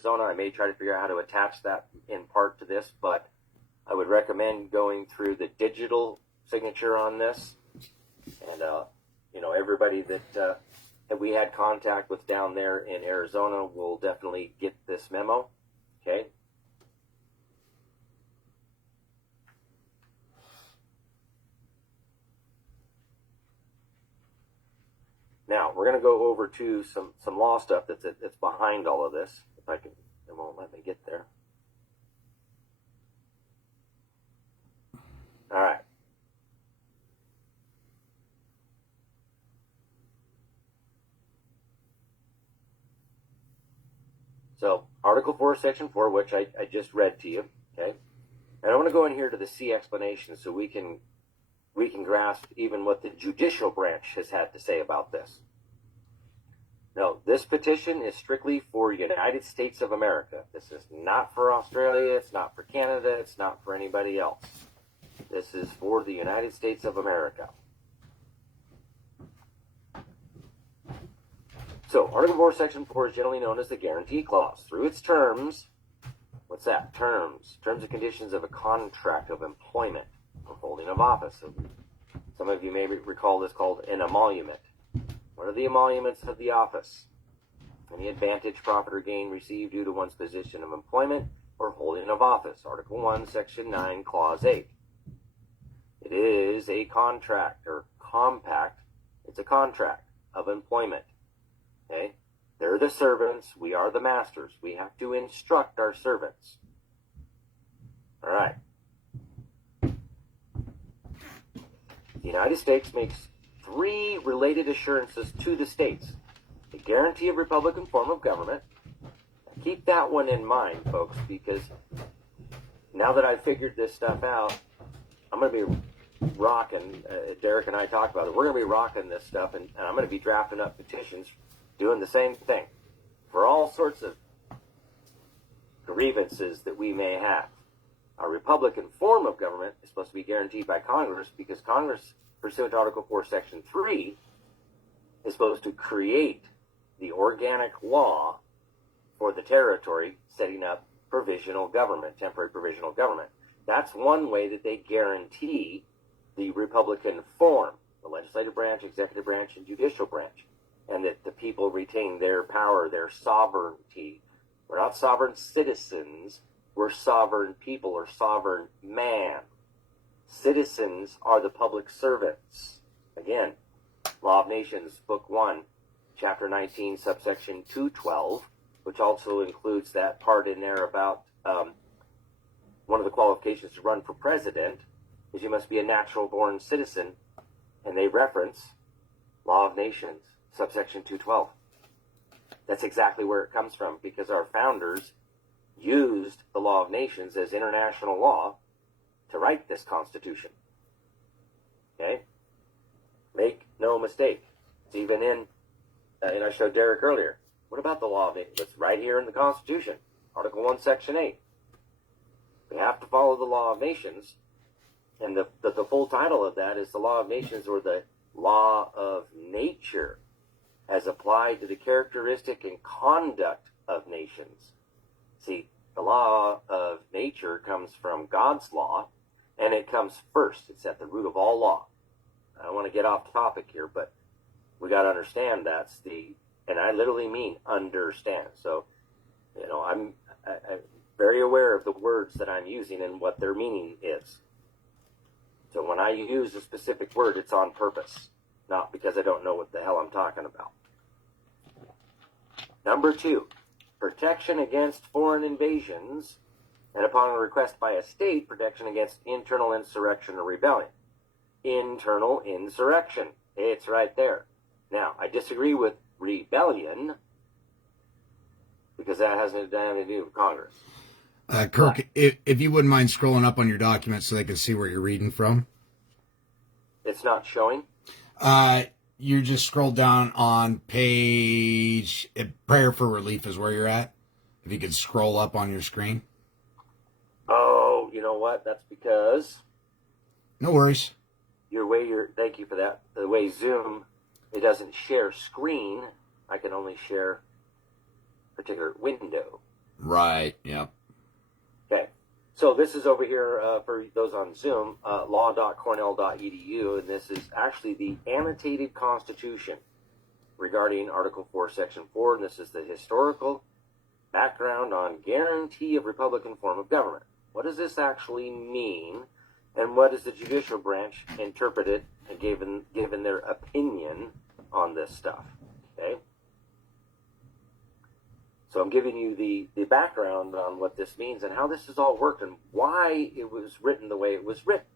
Arizona. I may try to figure out how to attach that in part to this, but I would recommend going through the digital signature on this. And, everybody that we had contact with down there in Arizona will definitely get this memo. Okay. Now, we're going to go over to some law stuff that's behind all of this. If I can, it won't let me get there. All right. So, Article 4, Section 4, which I just read to you, okay? And I want to go in here to the C explanation so we can grasp even what the judicial branch has had to say about this. No, this petition is strictly for United States of America. This is not for Australia, it's not for Canada, it's not for anybody else. This is for the United States of America. So, Article 4, Section 4 is generally known as the Guarantee Clause. Through its terms, what's that? Terms and conditions of a contract of employment or holding of office. So some of you may recall this called an emolument. What are the emoluments of the office? Any advantage, profit, or gain received due to one's position of employment or holding of office. Article 1, Section 9, Clause 8. It is a contract or compact. It's a contract of employment. Okay? They're the servants. We are the masters. We have to instruct our servants. All right. The United States makes 3 related assurances to the states. The guarantee of Republican form of government. Keep that one in mind, folks, because now that I've figured this stuff out, I'm going to be rocking, Derrick and I talked about it, we're going to be rocking this stuff, and I'm going to be drafting up petitions doing the same thing for all sorts of grievances that we may have. Our Republican form of government is supposed to be guaranteed by Congress because Congress, pursuant to Article 4, Section 3, is supposed to create the organic law for the territory, setting up provisional government, temporary provisional government. That's one way that they guarantee the Republican form, the legislative branch, executive branch, and judicial branch, and that the people retain their power, their sovereignty. We're not sovereign citizens, we're sovereign people or sovereign man. Citizens are the public servants. Again, Law of Nations, Book 1, Chapter 19, subsection 212, which also includes that part in there about one of the qualifications to run for president is you must be a natural-born citizen, and they reference Law of Nations, subsection 212. That's exactly where it comes from, because our founders used the Law of Nations as international law to write this Constitution. Okay? Make no mistake. It's even in, and I showed Derrick earlier, what about the Law of Nations? It's right here in the Constitution, Article 1, Section 8. We have to follow the Law of Nations, and the full title of that is the Law of Nations, or the Law of Nature, as applied to the characteristic and conduct of nations. See, the law of nature comes from God's law, and it comes first. It's at the root of all law. I don't want to get off topic here, but we got to understand that's the, and I literally mean understand. So, I'm very aware of the words that I'm using and what their meaning is. So when I use a specific word, it's on purpose, not because I don't know what the hell I'm talking about. Number 2, protection against foreign invasions, and upon a request by a state, protection against internal insurrection or rebellion. Internal insurrection. It's right there. Now, I disagree with rebellion because that has nothing to do with Congress. Kirk, if you wouldn't mind scrolling up on your document so they can see where you're reading from. It's not showing? You just scroll down on page, prayer for relief is where you're at. If you could scroll up on your screen. Oh, you know what? That's because... No worries. Thank you for that. The way Zoom, it doesn't share screen. I can only share a particular window. Right. Yep. Okay. So this is over here for those on Zoom, law.cornell.edu, and this is actually the annotated Constitution regarding Article 4, Section 4, and this is the historical background on guarantee of Republican form of government. What does this actually mean, and what does the judicial branch interpret it and given their opinion on this stuff? Okay. So I'm giving you the background on what this means and how this has all worked and why it was written the way it was written.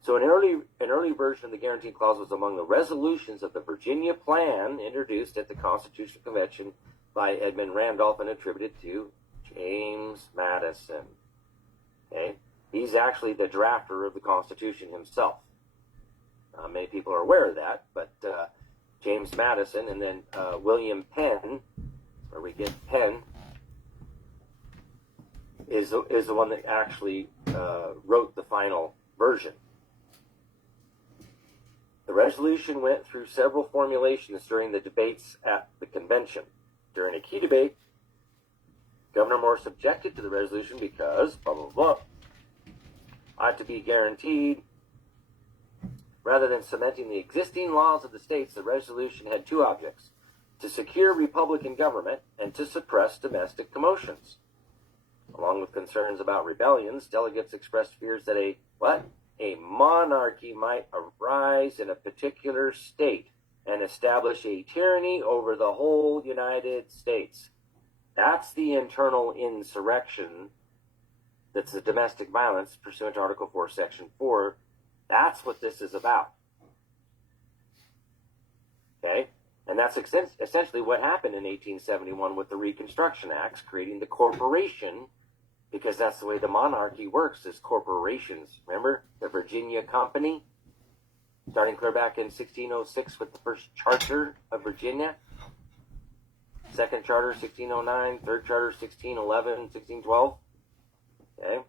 So an early version of the Guarantee Clause was among the resolutions of the Virginia Plan introduced at the Constitutional Convention by Edmund Randolph and attributed to James Madison. Okay? He's actually the drafter of the Constitution himself. Many people are aware of that, but James Madison and then William Penn, where we get Penn, is the one that actually wrote the final version. The resolution went through several formulations during the debates at the convention. During a key debate, Governor Morse objected to the resolution because, blah, blah, blah, ought to be guaranteed. Rather than cementing the existing laws of the states, the resolution had two objects: to secure Republican government and to suppress domestic commotions. Along with concerns about rebellions, delegates expressed fears that a monarchy might arise in a particular state and establish a tyranny over the whole United States. That's the internal insurrection. That's the domestic violence pursuant to Article 4, Section 4. That's what this is about. Okay? And that's essentially what happened in 1871 with the Reconstruction Acts, creating the corporation, because that's the way the monarchy works, is corporations. Remember the Virginia Company? Starting clear back in 1606 with the first charter of Virginia. Second charter, 1609. Third charter, 1611, 1612. Okay?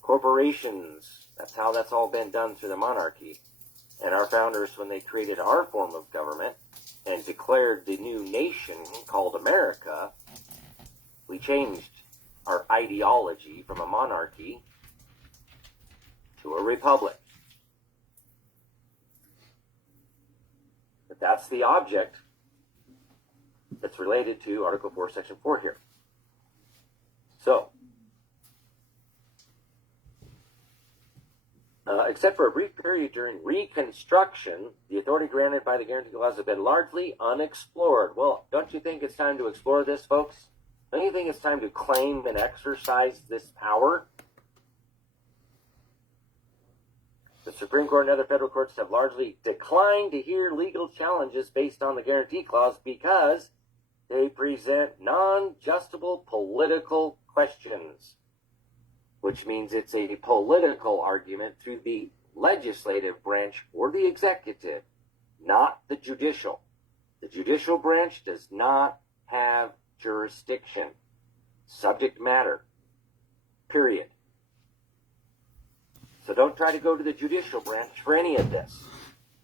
Corporations. That's how that's all been done through the monarchy. And our founders, when they created our form of government and declared the new nation called America, we changed our ideology from a monarchy to a republic. But that's the object that's related to Article 4, Section 4 here. So, except for a brief period during Reconstruction, the authority granted by the Guarantee Clause has been largely unexplored. Well, don't you think it's time to explore this, folks? Don't you think it's time to claim and exercise this power? The Supreme Court and other federal courts have largely declined to hear legal challenges based on the Guarantee Clause because they present non-justable political questions, which means it's a political argument through the legislative branch or the executive, not the judicial. The judicial branch does not have jurisdiction, subject matter, period. So don't try to go to the judicial branch for any of this.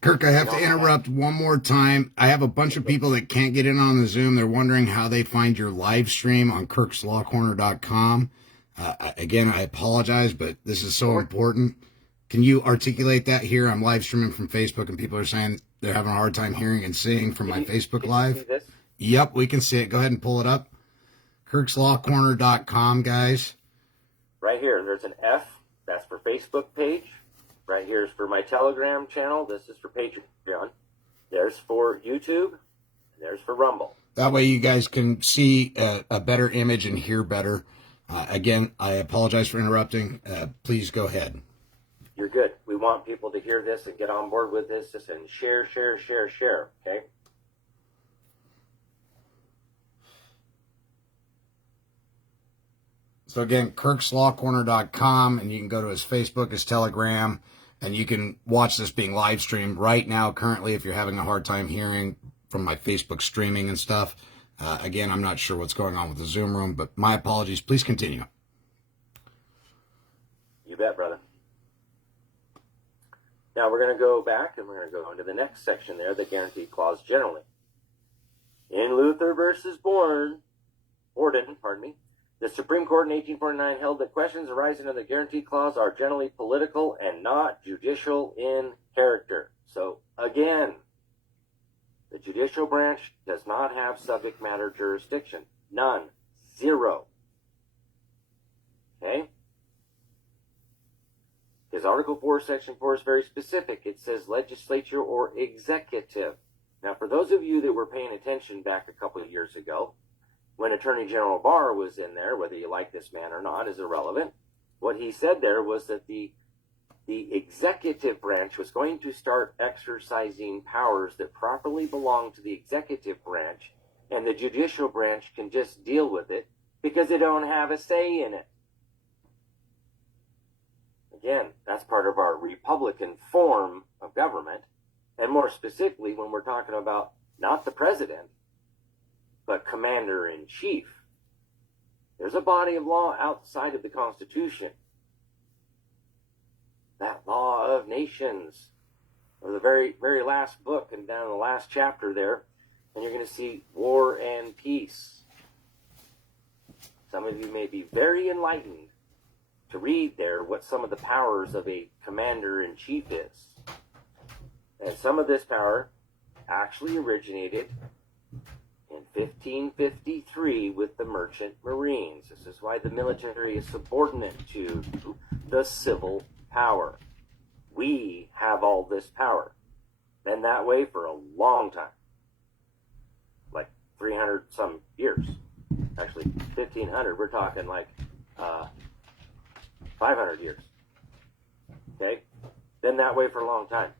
Kirk, I have to interrupt one more time. I have a bunch of people that can't get in on the Zoom. They're wondering how they find your live stream on kirkslawcorner.com. Again, I apologize, but this is so important. Can you articulate that here? I'm live streaming from Facebook, and people are saying they're having a hard time hearing and seeing from my Facebook Live. See this? Yep, we can see it. Go ahead and pull it up. kirkslawcorner.com, guys. Right here, there's an F. That's for Facebook page. Right here is for my Telegram channel. This is for Patreon. There's for YouTube. And there's for Rumble. That way you guys can see a better image and hear better. Again, I apologize for interrupting. Please go ahead. You're good. We want people to hear this and get on board with this and share, okay? So again, kirkslawcorner.com, and you can go to his Facebook, his Telegram, and you can watch this being live streamed right now currently if you're having a hard time hearing from my Facebook streaming and stuff. Again, I'm not sure what's going on with the Zoom room, but my apologies. Please continue. You bet, brother. Now we're going to go back and we're going to go into the next section there, the Guarantee Clause generally. In Luther versus Bourne, the Supreme Court in 1849 held that questions arising under the Guarantee Clause are generally political and not judicial in character. So, again, the judicial branch does not have subject matter jurisdiction. None. Zero. Okay? Because Article 4, Section 4 is very specific. It says legislature or executive. Now, for those of you that were paying attention back a couple of years ago, when Attorney General Barr was in there, whether you like this man or not is irrelevant, what he said there was that the executive branch was going to start exercising powers that properly belong to the executive branch, and the judicial branch can just deal with it because they don't have a say in it. Again, that's part of our Republican form of government, and more specifically when we're talking about not the president, but commander-in-chief. There's a body of law outside of the Constitution. That law of nations, or the very, very last book, and down in the last chapter there, and you're going to see war and peace. Some of you may be very enlightened to read there what some of the powers of a commander-in-chief is. And some of this power actually originated in 1553 with the merchant marines. This is why the military is subordinate to the civil power. We have all this power. Been that way for a long time. Like 300 some years. Actually, 1500. We're talking like 500 years. Okay? Been that way for a long time.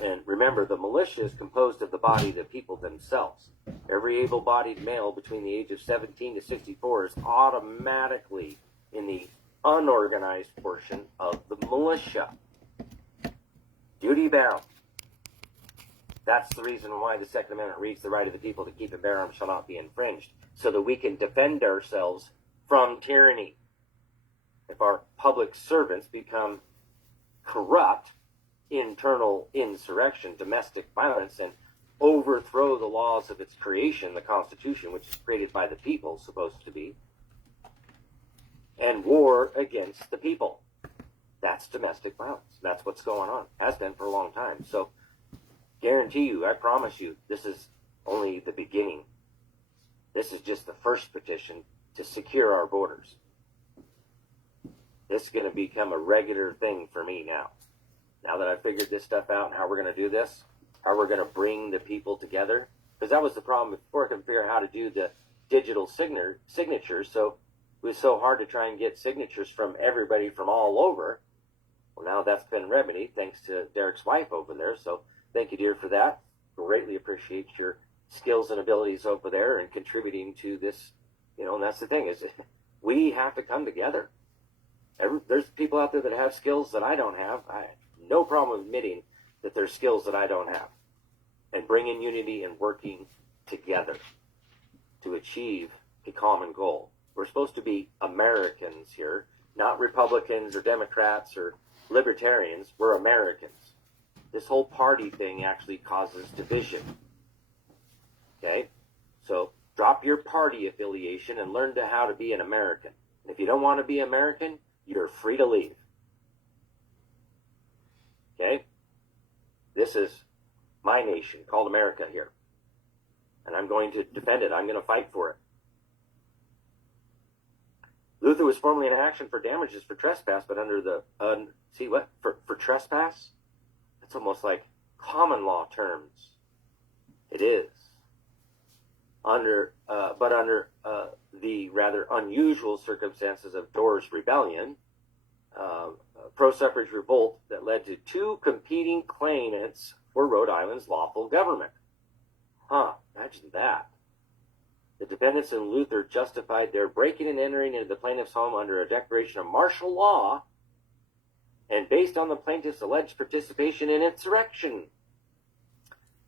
And remember, the militia is composed of the body of the people themselves. Every able-bodied male between the age of 17 to 64 is automatically in the unorganized portion of the militia. Duty-bound. That's the reason why the Second Amendment reads, the right of the people to keep and bear arms shall not be infringed, so that we can defend ourselves from tyranny. If our public servants become corrupt, internal insurrection, domestic violence, and overthrow the laws of its creation, the Constitution, which is created by the people, supposed to be, and war against the people. That's domestic violence. That's what's going on. Has been for a long time. So, guarantee you, I promise you, this is only the beginning. This is just the first petition to secure our borders. This is going to become a regular thing for me now. Now that I've figured this stuff out and how we're going to do this, how we're going to bring the people together. Because that was the problem before. I couldn't figure out how to do the digital signatures. So it was so hard to try and get signatures from everybody from all over. Well, now that's been remedied thanks to Derrick's wife over there. So thank you, dear, for that. Greatly appreciate your skills and abilities over there and contributing to this. You know, and that's the thing is we have to come together. There's people out there that have skills that I don't have. No problem admitting that there's skills that I don't have. And bringing unity and working together to achieve a common goal. We're supposed to be Americans here, not Republicans or Democrats or libertarians. We're Americans. This whole party thing actually causes division. Okay? So drop your party affiliation and learn how to be an American. And if you don't want to be American, you're free to leave. Okay? This is my nation called America here. And I'm going to defend it. I'm going to fight for it. Luther was formerly in action for damages for trespass, but under the, for trespass? It's almost like common law terms. It is. Under the rather unusual circumstances of Dorr's rebellion, pro-suffrage revolt that led to two competing claimants for Rhode Island's lawful government. Imagine that. The defendants and Luther justified their breaking and entering into the plaintiff's home under a declaration of martial law and based on the plaintiff's alleged participation in insurrection.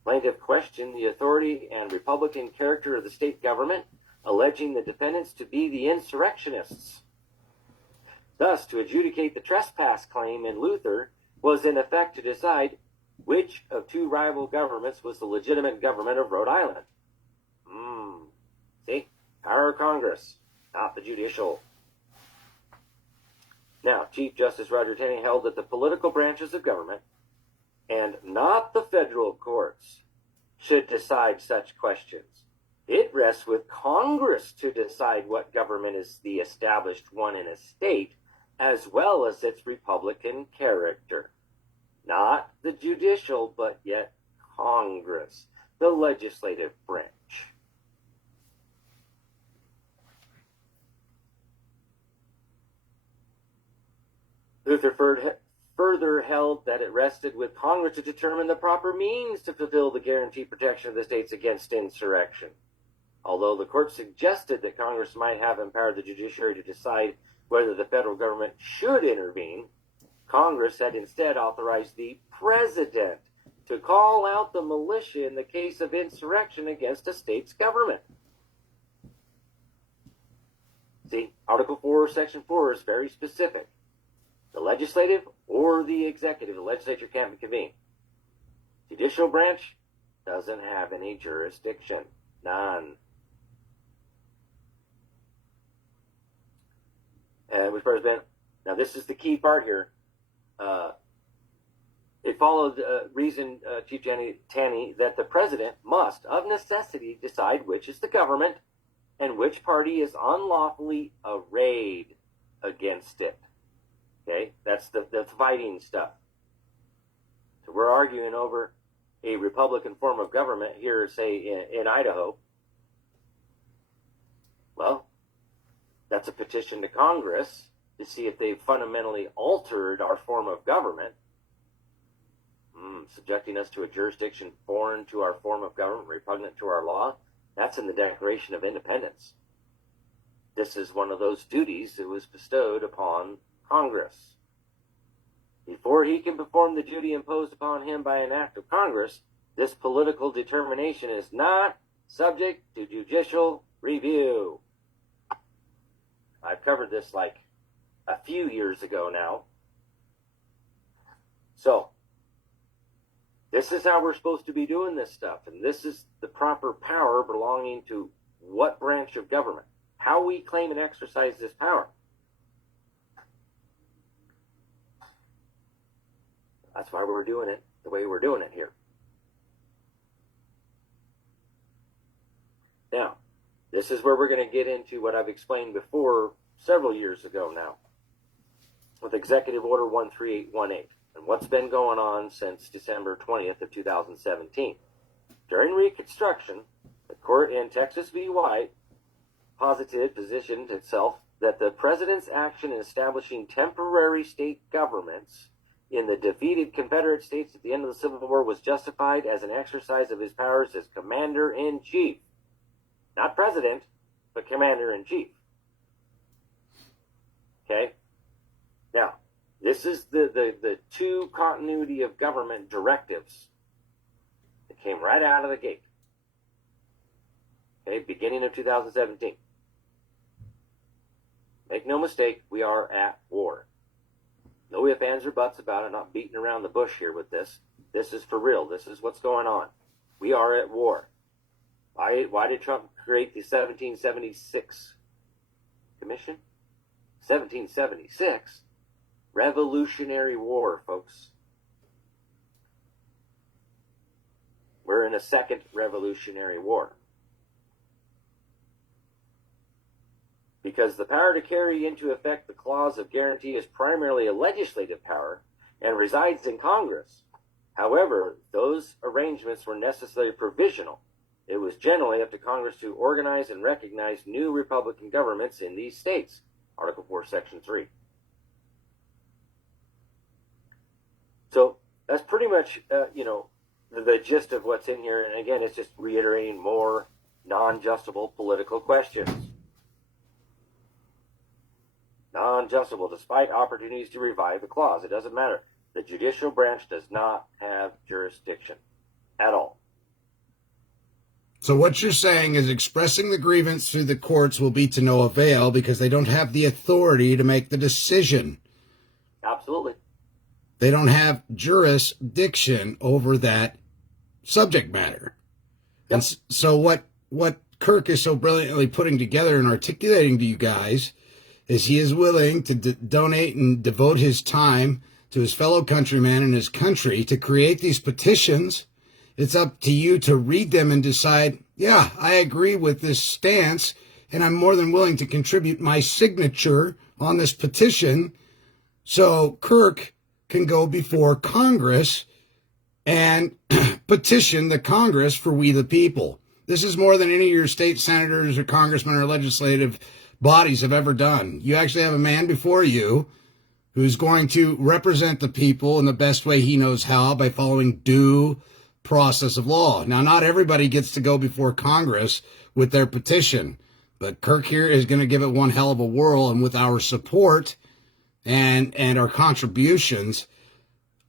Plaintiff questioned the authority and Republican character of the state government, alleging the defendants to be the insurrectionists. Thus, to adjudicate the trespass claim in Luther was in effect to decide which of two rival governments was the legitimate government of Rhode Island. See? Power of Congress, not the judicial. Now, Chief Justice Roger Taney held that the political branches of government, and not the federal courts, should decide such questions. It rests with Congress to decide what government is the established one in a state, as well as its Republican character. Not the judicial, but yet Congress, the legislative branch. Luther further held that it rested with Congress to determine the proper means to fulfill the guaranteed protection of the states against insurrection. Although the court suggested that Congress might have empowered the judiciary to decide whether the federal government should intervene, Congress had instead authorized the president to call out the militia in the case of insurrection against a state's government. See, Article 4, Section 4 is very specific. The legislative or the executive, the legislature can't be convened. Judicial branch doesn't have any jurisdiction. None. And which part has been, now this is the key part here. It followed Chief Taney, that the president must, of necessity, decide which is the government and which party is unlawfully arrayed against it. Okay, that's the fighting stuff. So we're arguing over a Republican form of government here, say in Idaho. Well, that's a petition to Congress to see if they've fundamentally altered our form of government, subjecting us to a jurisdiction foreign to our form of government, repugnant to our law. That's in the Declaration of Independence. This is one of those duties that was bestowed upon Congress. Before he can perform the duty imposed upon him by an act of Congress, this political determination is not subject to judicial review. I've covered this like a few years ago now. So, this is how we're supposed to be doing this stuff, and this is the proper power belonging to what branch of government, how we claim and exercise this power. That's why we're doing it the way we're doing it here. Now, this is where we're going to get into what I've explained before several years ago now, with Executive Order 13818, and what's been going on since December 20th of 2017. During Reconstruction, the court in Texas v. White positioned itself that the president's action in establishing temporary state governments in the defeated Confederate states at the end of the Civil War was justified as an exercise of his powers as commander-in-chief. Not president, but commander-in-chief. Okay? Now, this is the two continuity of government directives that came right out of the gate. Okay, beginning of 2017. Make no mistake, we are at war. No ifs, ands, or buts about it. Not beating around the bush here with this. This is for real. This is what's going on. We are at war. Why did Trump create the 1776 Commission? 1776? Revolutionary War, folks. We're in a second Revolutionary War. Because the power to carry into effect the clause of guarantee is primarily a legislative power and resides in Congress. However, those arrangements were necessarily provisional. It was generally up to Congress to organize and recognize new Republican governments in these states. Article 4, Section 3. So that's pretty much, the gist of what's in here. And again, it's just reiterating more non-justable political questions. Non-justable, despite opportunities to revive the clause. It doesn't matter. The judicial branch does not have jurisdiction at all. So what you're saying is expressing the grievance through the courts will be to no avail because they don't have the authority to make the decision. Absolutely. They don't have jurisdiction over that subject matter. Yep. And so what what Kirk is so brilliantly putting together and articulating to you guys is he is willing to donate and devote his time to his fellow countrymen and his country to create these petitions. It's up to you to read them and decide, yeah, I agree with this stance, and I'm more than willing to contribute my signature on this petition so Kirk can go before Congress and petition the Congress for we the people. This is more than any of your state senators or congressmen or legislative bodies have ever done. You actually have a man before you who's going to represent the people in the best way he knows how by following due process of law. Now, not everybody gets to go before Congress with their petition, but Kirk here is going to give it one hell of a whirl, and with our support and our contributions,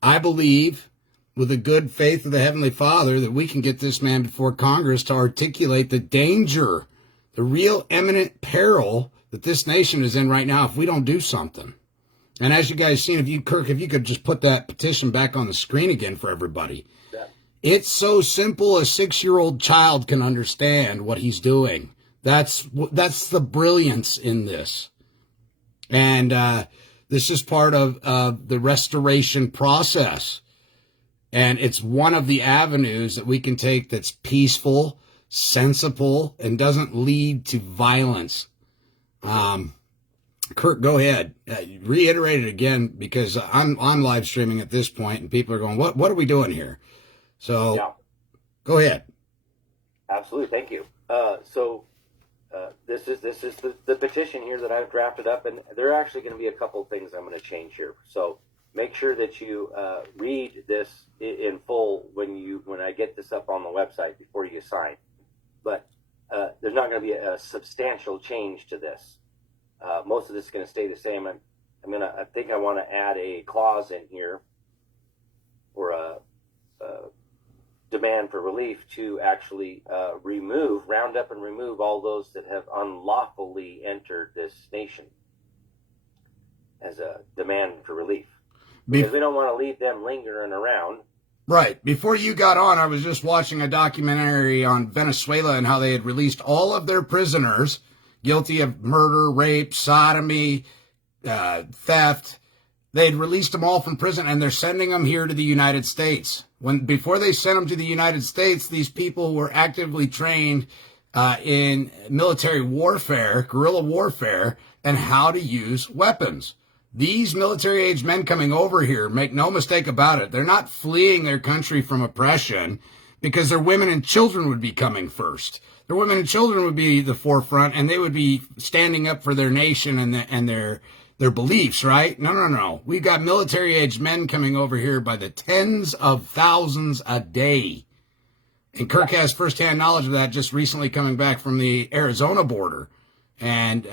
I believe, with the good faith of the Heavenly Father, that we can get this man before Congress to articulate the danger, the real imminent peril that this nation is in right now if we don't do something. And as you guys seen, Kirk, if you could just put that petition back on the screen again for everybody. Yeah. It's so simple a 6-year-old child can understand what he's doing. That's the brilliance in this. And this is part of the restoration process. And it's one of the avenues that we can take that's peaceful, sensible, and doesn't lead to violence. Kirk, go ahead. Reiterate it again, because I'm live streaming at this point, and people are going, "What are we doing here?" So, yeah. Go ahead. Absolutely, thank you. This is the petition here that I've drafted up, and there are actually going to be a couple of things I'm going to change here. So make sure that you read this in full when I get this up on the website before you sign. But there's not going to be a substantial change to this. Most of this is going to stay the same. I think I want to add a clause in here, or a demand for relief to actually round up and remove all those that have unlawfully entered this nation, as a demand for relief. Because we don't want to leave them lingering around. Right. Before you got on, I was just watching a documentary on Venezuela and how they had released all of their prisoners guilty of murder, rape, sodomy, theft. They'd released them all from prison, and they're sending them here to the United States. Before they sent them to the United States, these people were actively trained in military warfare, guerrilla warfare, and how to use weapons. These military-age men coming over here, make no mistake about it, they're not fleeing their country from oppression because their women and children would be coming first. Their women and children would be the forefront, and they would be standing up for their nation and their beliefs, right? No. We've got military-age men coming over here by the tens of thousands a day. And Kirk has firsthand knowledge of that, just recently coming back from the Arizona border. And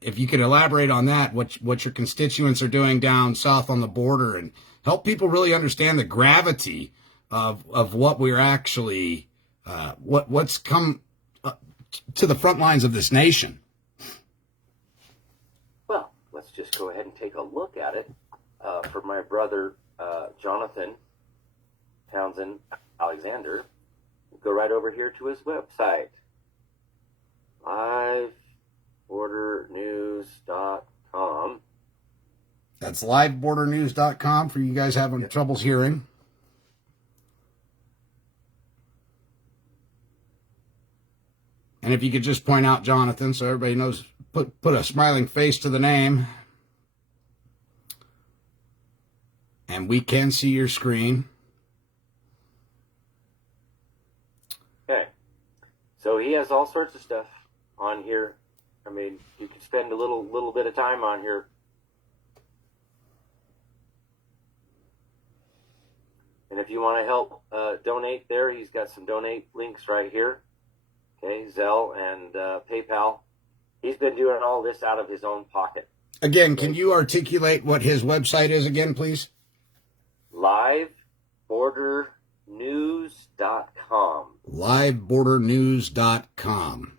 if you could elaborate on that, what your constituents are doing down south on the border, and help people really understand the gravity of what we're actually, what's come to the front lines of this nation. Well, let's just go ahead and take a look at it. For my brother, Jonathan Townsend Alexander, go right over here to his website, livebordernews.com. That's livebordernews.com for you guys having troubles hearing. And if you could just point out Jonathan so everybody knows, put a smiling face to the name. And we can see your screen. Okay. So he has all sorts of stuff on here. I mean, you can spend a little bit of time on here. And if you want to help donate there, he's got some donate links right here. Okay, Zelle and PayPal. He's been doing all this out of his own pocket. Again, can you articulate what his website is again, please? livebordernews.com. livebordernews.com.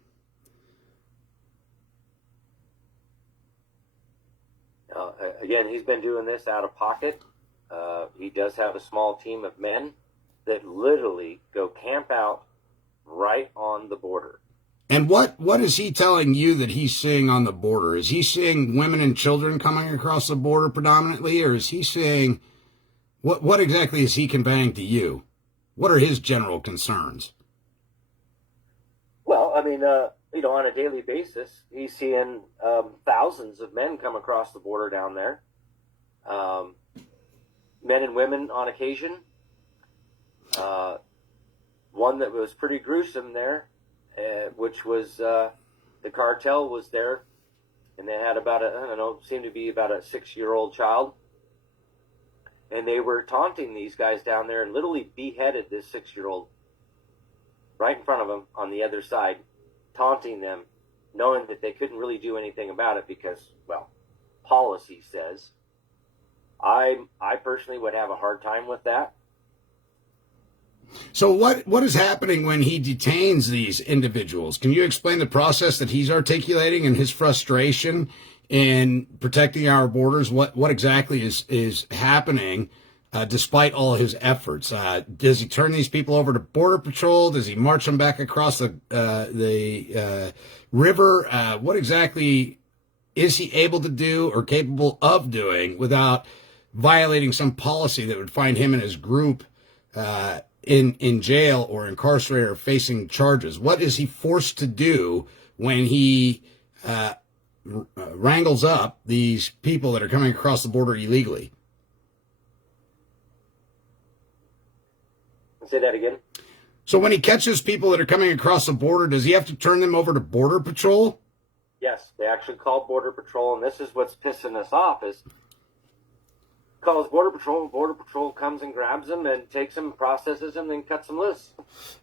Again, he's been doing this out of pocket. He does have a small team of men that literally go camp out right on the border. And what is he telling you that he's seeing on the border? Is he seeing women and children coming across the border predominantly, or is he seeing what exactly is he conveying to you? What are his general concerns? Well, I mean, on a daily basis, he's seeing thousands of men come across the border down there. Men and women on occasion. One that was pretty gruesome there, which was the cartel was there, and they had seemed to be about a 6-year-old child. And they were taunting these guys down there and literally beheaded this 6-year-old right in front of them on the other side, taunting them, knowing that they couldn't really do anything about it because, well, policy says. I personally would have a hard time with that. So what is happening when he detains these individuals? Can you explain the process that he's articulating and his frustration in protecting our borders? What exactly is happening despite all his efforts? Does he turn these people over to Border Patrol? Does he march them back across the river? What exactly is he able to do or capable of doing without violating some policy that would find him and his group in jail or incarcerated or facing charges? What is he forced to do when he wrangles up these people that are coming across the border illegally? Say that again. So when he catches people that are coming across the border, does he have to turn them over to Border Patrol? Yes, they actually call Border Patrol, and this is what's pissing us off is calls Border Patrol. Border Patrol comes and grabs them and takes them, processes them, then cuts them loose.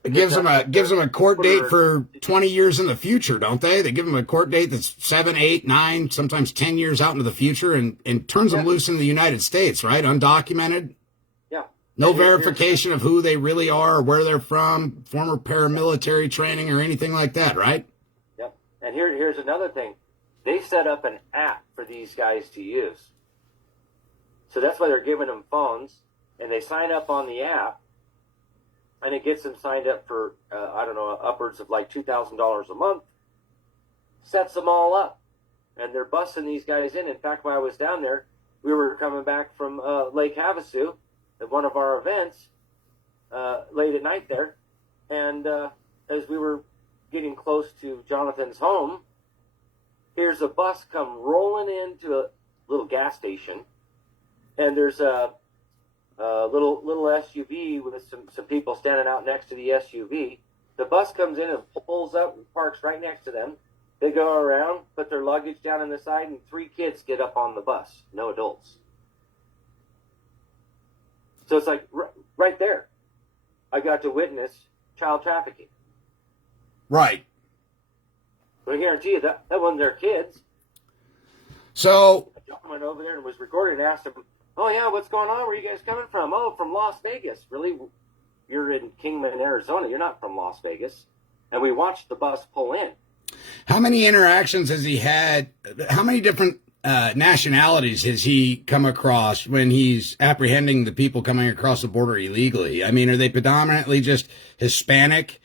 It gives them a court date for 20 years in the future, don't they? They give them a court date that's 7, 8, 9, sometimes 10 years out into the future, and turns them loose in the United States, right? Undocumented. Yeah. No verification of who they really are or where they're from, former paramilitary training or anything like that, right? Yep. And here's another thing. They set up an app for these guys to use. So that's why they're giving them phones, and they sign up on the app, and it gets them signed up for, upwards of like $2,000 a month, sets them all up, and they're busting these guys in. In fact, while I was down there, we were coming back from Lake Havasu at one of our events late at night there, and as we were getting close to Jonathan's home, here's a bus come rolling into a little gas station. And there's a little SUV with some people standing out next to the SUV. The bus comes in and pulls up and parks right next to them. They go around, put their luggage down on the side, and 3 kids get up on the bus. No adults. So it's like right there, I got to witness child trafficking. Right. But I guarantee you that wasn't their kids. So I went over there and was recording and asked them, "Oh yeah, what's going on? Where are you guys coming from?" "Oh, from Las Vegas." "Really? You're in Kingman, Arizona. You're not from Las Vegas." And we watched the bus pull in. How many interactions has he had? How many different nationalities has he come across when he's apprehending the people coming across the border illegally? I mean, are they predominantly just Hispanic,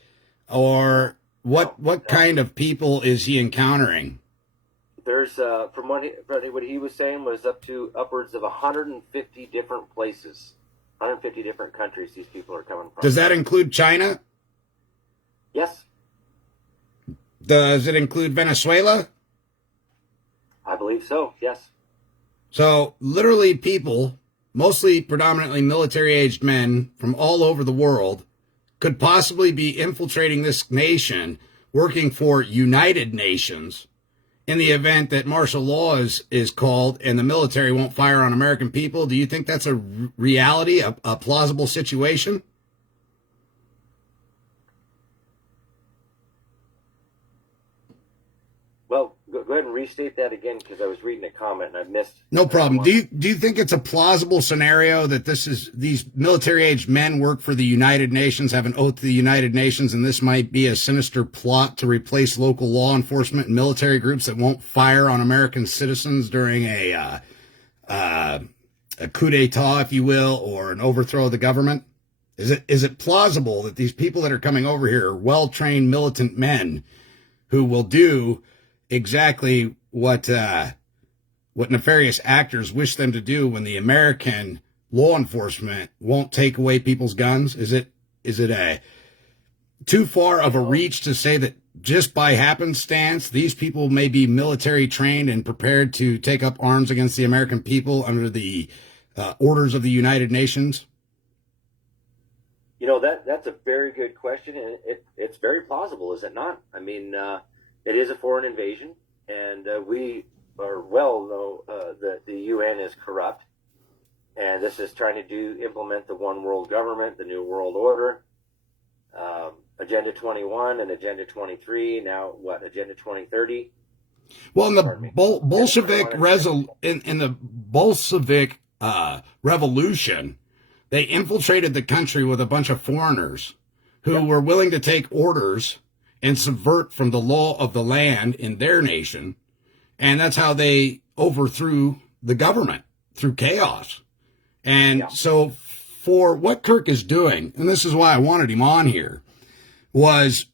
or what kind of people is he encountering? There's from what he was saying was up to upwards of 150 different places, 150 different countries these people are coming from. Does that include China? Yes. Does it include Venezuela? I believe so, yes. So literally people, mostly predominantly military-aged men from all over the world, could possibly be infiltrating this nation, working for United Nations, in the event that martial law is called and the military won't fire on American people. Do you think that's a reality, a plausible situation? Well, go ahead and restate that again, because I was reading a comment and I missed. No problem. Do you think it's a plausible scenario that these military-aged men work for the United Nations, have an oath to the United Nations, and this might be a sinister plot to replace local law enforcement and military groups that won't fire on American citizens during a coup d'etat, if you will, or an overthrow of the government? Is it plausible that these people that are coming over here are well-trained militant men who will do exactly what nefarious actors wish them to do when the American law enforcement won't take away people's guns? Is it a too far of a reach to say that just by happenstance, these people may be military trained and prepared to take up arms against the American people under the orders of the United Nations? You know, that's a very good question, and it's very plausible, is it not? I mean, it is a foreign invasion, and we are well know that the UN is corrupt, and this is trying to implement the one world government, the new world order, Agenda 21 and Agenda 23. Now, what, Agenda 2030? Well, in the Bolshevik in the Bolshevik revolution, they infiltrated the country with a bunch of foreigners who were willing to take orders and subvert from the law of the land in their nation. And that's how they overthrew the government, through chaos. And so for what Kirk is doing, and this is why I wanted him on here, was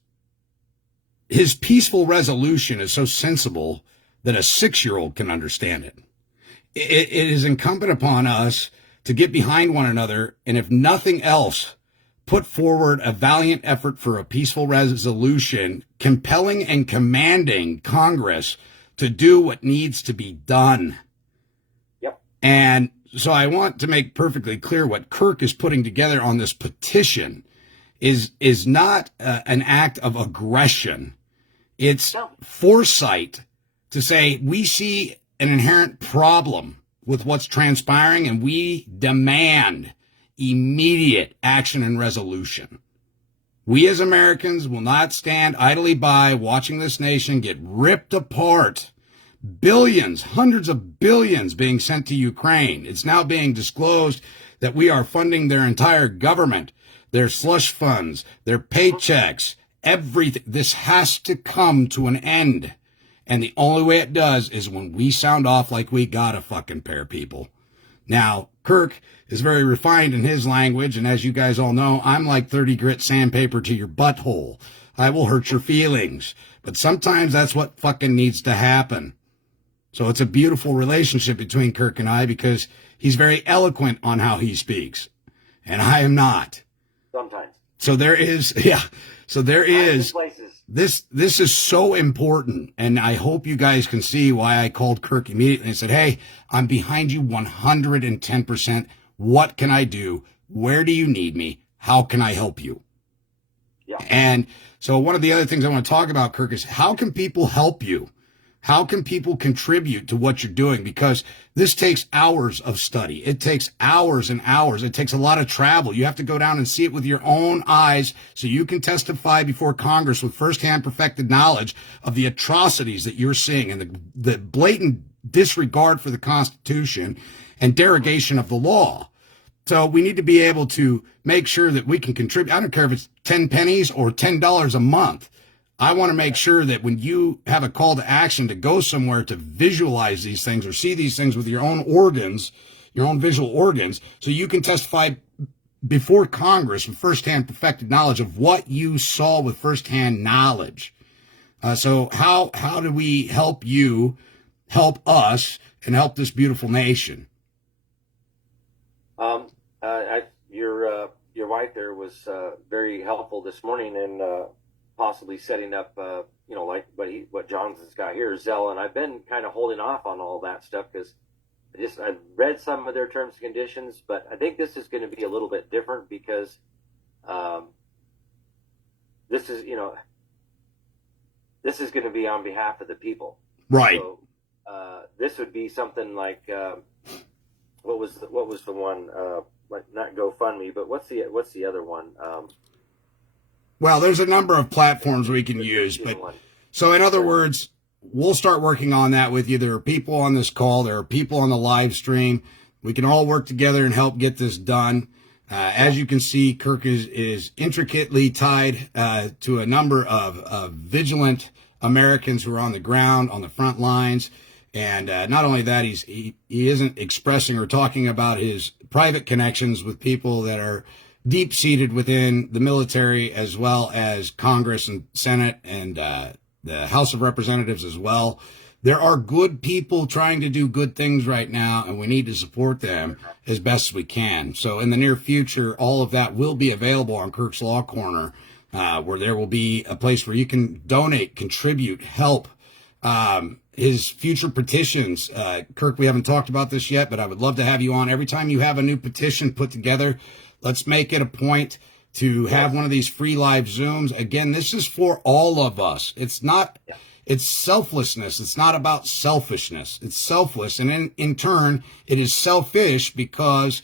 his peaceful resolution is so sensible that a 6-year-old can understand it. It is incumbent upon us to get behind one another, and if nothing else, put forward a valiant effort for a peaceful resolution, compelling and commanding Congress to do what needs to be done. Yep. And so I want to make perfectly clear what Kirk is putting together on this petition is not an act of aggression. It's foresight to say we see an inherent problem with what's transpiring, and we demand immediate action and resolution. We as Americans will not stand idly by watching this nation get ripped apart. Billions, hundreds of billions being sent to Ukraine. It's now being disclosed that we are funding their entire government, their slush funds, their paychecks, everything. This has to come to an end. And the only way it does is when we sound off like we got a fucking pair, people. Now, Kirk is very refined in his language, and as you guys all know, I'm like 30 grit sandpaper to your butthole. I will hurt your feelings. But sometimes that's what fucking needs to happen. So it's a beautiful relationship between Kirk and I, because he's very eloquent on how he speaks, and I am not. Sometimes. So there is, this is so important, and I hope you guys can see why I called Kirk immediately and said, hey, I'm behind you 110%. What can I do? Where do you need me? How can I help you? Yeah. And so one of the other things I want to talk about, Kirk, is how can people help you? How can people contribute to what you're doing? Because this takes hours of study. It takes hours and hours. It takes a lot of travel. You have to go down and see it with your own eyes so you can testify before Congress with firsthand perfected knowledge of the atrocities that you're seeing and the blatant disregard for the Constitution and derogation of the law. So we need to be able to make sure that we can contribute. I don't care if it's 10 pennies or $10 a month. I want to make sure that when you have a call to action to go somewhere to visualize these things or see these things with your own organs, your own visual organs, so you can testify before Congress with firsthand perfected knowledge of what you saw with firsthand knowledge. So how do we help you, help us, and help this beautiful nation? Your wife there was very helpful this morning in possibly setting up, like what Johnson's got here, Zelle, and I've been kind of holding off on all that stuff because I've read some of their terms and conditions, but I think this is going to be a little bit different because this is going to be on behalf of the people, right? So this would be something like what was the one like not GoFundMe, but what's the other one? Well, there's a number of platforms we can use, but so in other words, we'll start working on that with you. There are people on this call. There are people on the live stream. We can all work together and help get this done. As you can see, Kirk is intricately tied to a number of vigilant Americans who are on the ground, on the front lines. And not only that, he isn't expressing or talking about his private connections with people that are deep-seated within the military as well as Congress and Senate and the House of Representatives as well. There are good people trying to do good things right now, and we need to support them as best as we can. So in the near future, all of that will be available on Kirk's Law Corner, where there will be a place where you can donate, contribute, help. His future petitions. Kirk, we haven't talked about this yet, but I would love to have you on. Every time you have a new petition put together, let's make it a point to have one of these free live Zooms. Again, this is for all of us. It's selflessness. It's not about selfishness. It's selfless. And in turn, it is selfish because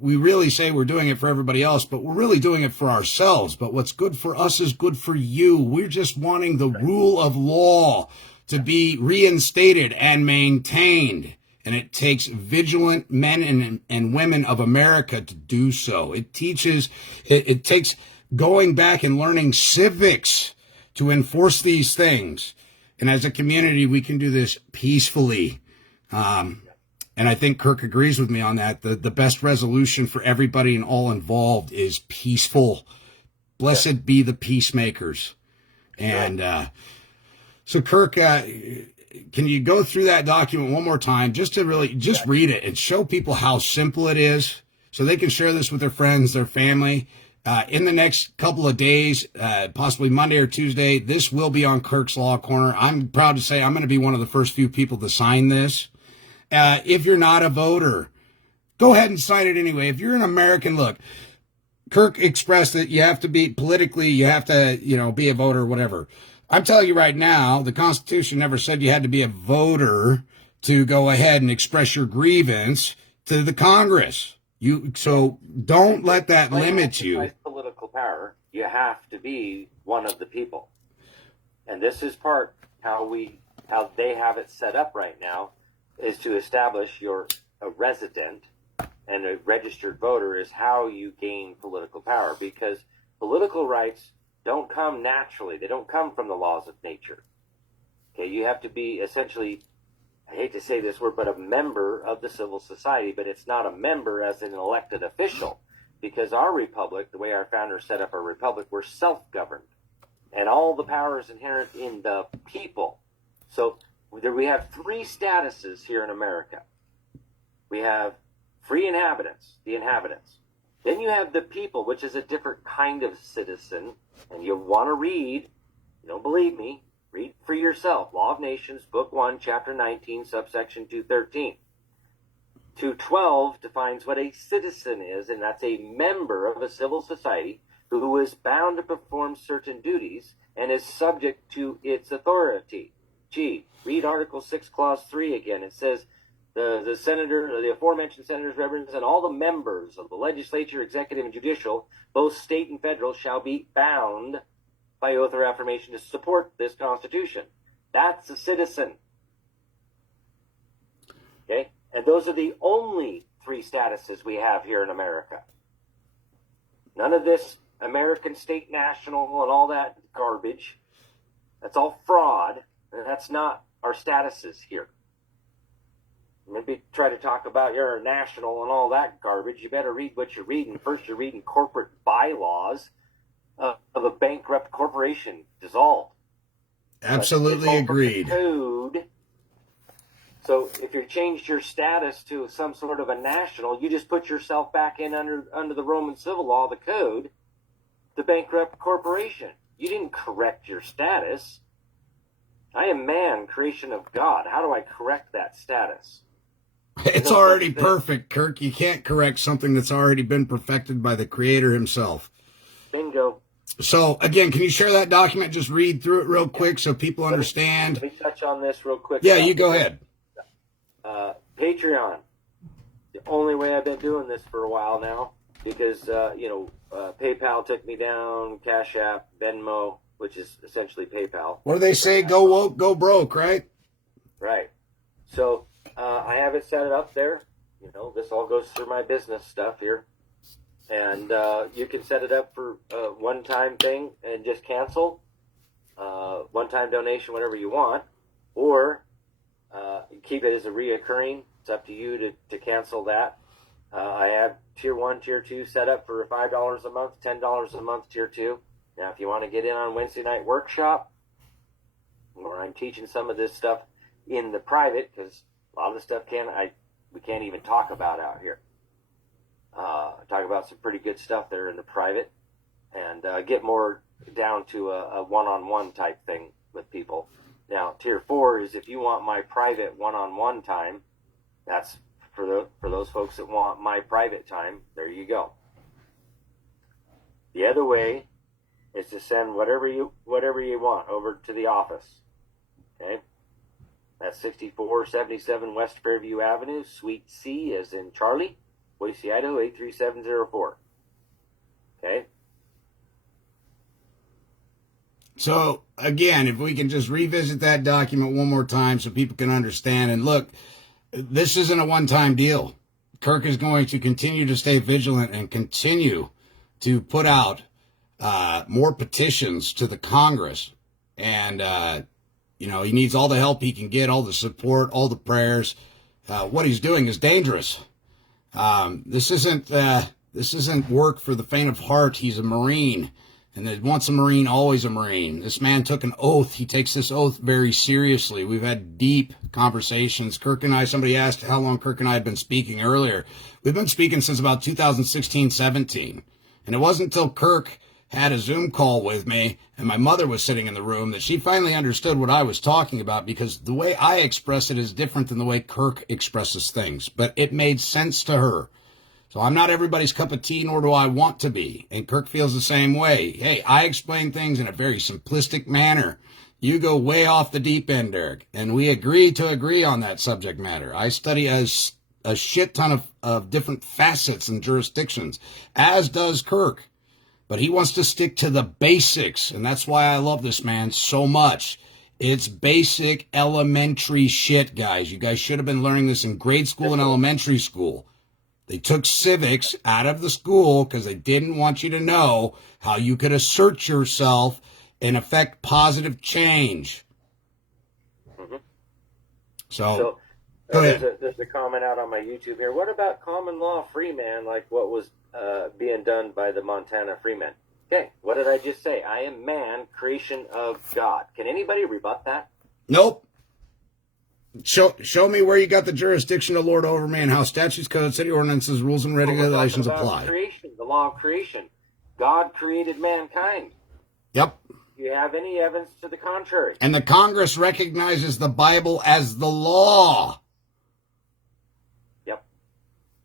we really say we're doing it for everybody else, but we're really doing it for ourselves. But what's good for us is good for you. We're just wanting the rule of law to be reinstated and maintained. And it takes vigilant men and women of America to do so. It takes going back and learning civics to enforce these things. And as a community, we can do this peacefully. And I think Kirk agrees with me on that. The best resolution for everybody and all involved is peaceful. Blessed be the peacemakers. And so, Kirk, can you go through that document one more time just to really just read it and show people how simple it is so they can share this with their friends, their family? In the next couple of days, possibly Monday or Tuesday, this will be on Kirk's Law Corner. I'm proud to say I'm going to be one of the first few people to sign this. If you're not a voter, go ahead and sign it anyway. If you're an American, look, Kirk expressed that you have to be politically, you have to, be a voter or whatever. I'm telling you right now, the Constitution never said you had to be a voter to go ahead and express your grievance to the Congress. So don't let that limit you. Political power, you have to be one of the people. And this is part how they have it set up right now, is to establish you're a resident and a registered voter is how you gain political power, because political rights don't come naturally. They don't come from the laws of nature. Okay, you have to be essentially, I hate to say this word, but a member of the civil society, but it's not a member as an elected official, because our republic, the way our founders set up our republic, we're self-governed, and all the power is inherent in the people. So we have three statuses here in America. We have free inhabitants, the inhabitants. Then you have the people, which is a different kind of citizen, and you want to read, you don't believe me, read for yourself. Law of Nations, Book 1, Chapter 19, subsection 213. 212 defines what a citizen is, and that's a member of a civil society who is bound to perform certain duties and is subject to its authority. Read Article 6, Clause 3 again. It says, the senator, the aforementioned senators, representatives, and all the members of the legislature, executive, and judicial, both state and federal, shall be bound by oath or affirmation to support this Constitution. That's a citizen. Okay? And those are the only three statuses we have here in America. None of this American state national and all that garbage. That's all fraud. And that's not our statuses here. Maybe try to talk about your national and all that garbage. You better read what you're reading. First, you're reading corporate bylaws of a bankrupt corporation dissolved. Absolutely agreed. Code. So if you changed your status to some sort of a national, you just put yourself back in under the Roman civil law, the code, the bankrupt corporation. You didn't correct your status. I am man, creation of God. How do I correct that status? It's already perfect, Kirk. You can't correct something that's already been perfected by the Creator himself. Bingo. So, again, can you share that document? Just read through it real quick so people understand. Let me touch on this real quick. Yeah, you go ahead. Patreon. The only way I've been doing this for a while now, because, PayPal took me down, Cash App, Venmo, which is essentially PayPal. What do they say? Go woke, go broke, right? Right. So I have it set up there. This all goes through my business stuff here. And you can set it up for a one-time thing and just cancel. One-time donation, whatever you want. Or keep it as a reoccurring. It's up to you to cancel that. I have tier 1, tier 2 set up for $5 a month, $10 a month, tier 2. Now, if you want to get in on Wednesday night workshop, where I'm teaching some of this stuff in the private, because a lot of the stuff we can't even talk about out here. Talk about some pretty good stuff there in the private, and get more down to a one-on-one type thing with people. Now, tier 4 is if you want my private one-on-one time. That's for those folks that want my private time. There you go. The other way is to send whatever you want over to the office. Okay, that's 6477 West Fairview Avenue, Suite C, as in Charlie, Boise, Idaho 83704. Okay. So, again, if we can just revisit that document one more time so people can understand. And look, this isn't a one-time deal. Kirk is going to continue to stay vigilant and continue to put out more petitions to the Congress. And, he needs all the help he can get, all the support, all the prayers. What he's doing is dangerous. This isn't work for the faint of heart. He's a Marine. And once a Marine, always a Marine. This man took an oath. He takes this oath very seriously. We've had deep conversations. Kirk and I, somebody asked how long Kirk and I had been speaking earlier. We've been speaking since about 2016-17. And it wasn't until Kirk had a Zoom call with me and my mother was sitting in the room that she finally understood what I was talking about, because the way I express it is different than the way Kirk expresses things. But it made sense to her. So I'm not everybody's cup of tea, nor do I want to be. And Kirk feels the same way. Hey, I explain things in a very simplistic manner. You go way off the deep end, Derrick. And we agree to agree on that subject matter. I study a shit ton of different facets and jurisdictions, as does Kirk. But he wants to stick to the basics. And that's why I love this man so much. It's basic elementary shit, guys. You guys should have been learning this in grade school and elementary school. They took civics out of the school because they didn't want you to know how you could assert yourself and affect positive change. Mm-hmm. So go ahead. There's a comment out on my YouTube here. What about common law free man, like what was being done by the Montana freemen? Okay, what did I just say? I am man, creation of God. Can anybody rebut that? Nope. Show me where you got the jurisdiction to lord over me and how statutes, codes, city ordinances, rules, and regulations apply. Creation, the law of creation. God created mankind. Yep. Do you have any evidence to the contrary? And the Congress recognizes the Bible as the law. Yep.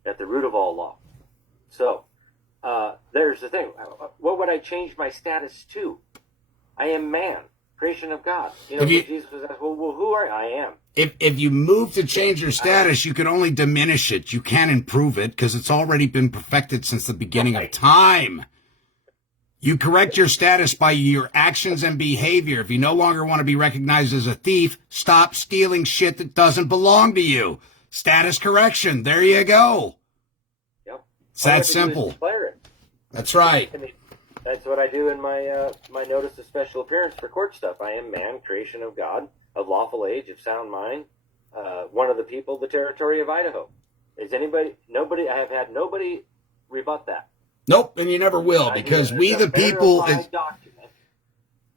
At the root of all law. So, there's the thing. What would I change my status to? I am man, creation of God. Jesus was asked, well, who are I am? If you move to change your status, you can only diminish it. You can't improve it because it's already been perfected since the beginning of time. You correct your status by your actions and behavior. If you no longer want to be recognized as a thief, stop stealing shit that doesn't belong to you. Status correction. There you go. Yep. It's that simple. Declare it. That's right. I mean, that's what I do in my my notice of special appearance for court stuff. I am man, creation of God, of lawful age, of sound mind, one of the people, the territory of Idaho. I have had nobody rebut that. Nope, and you never will, because we the people... document,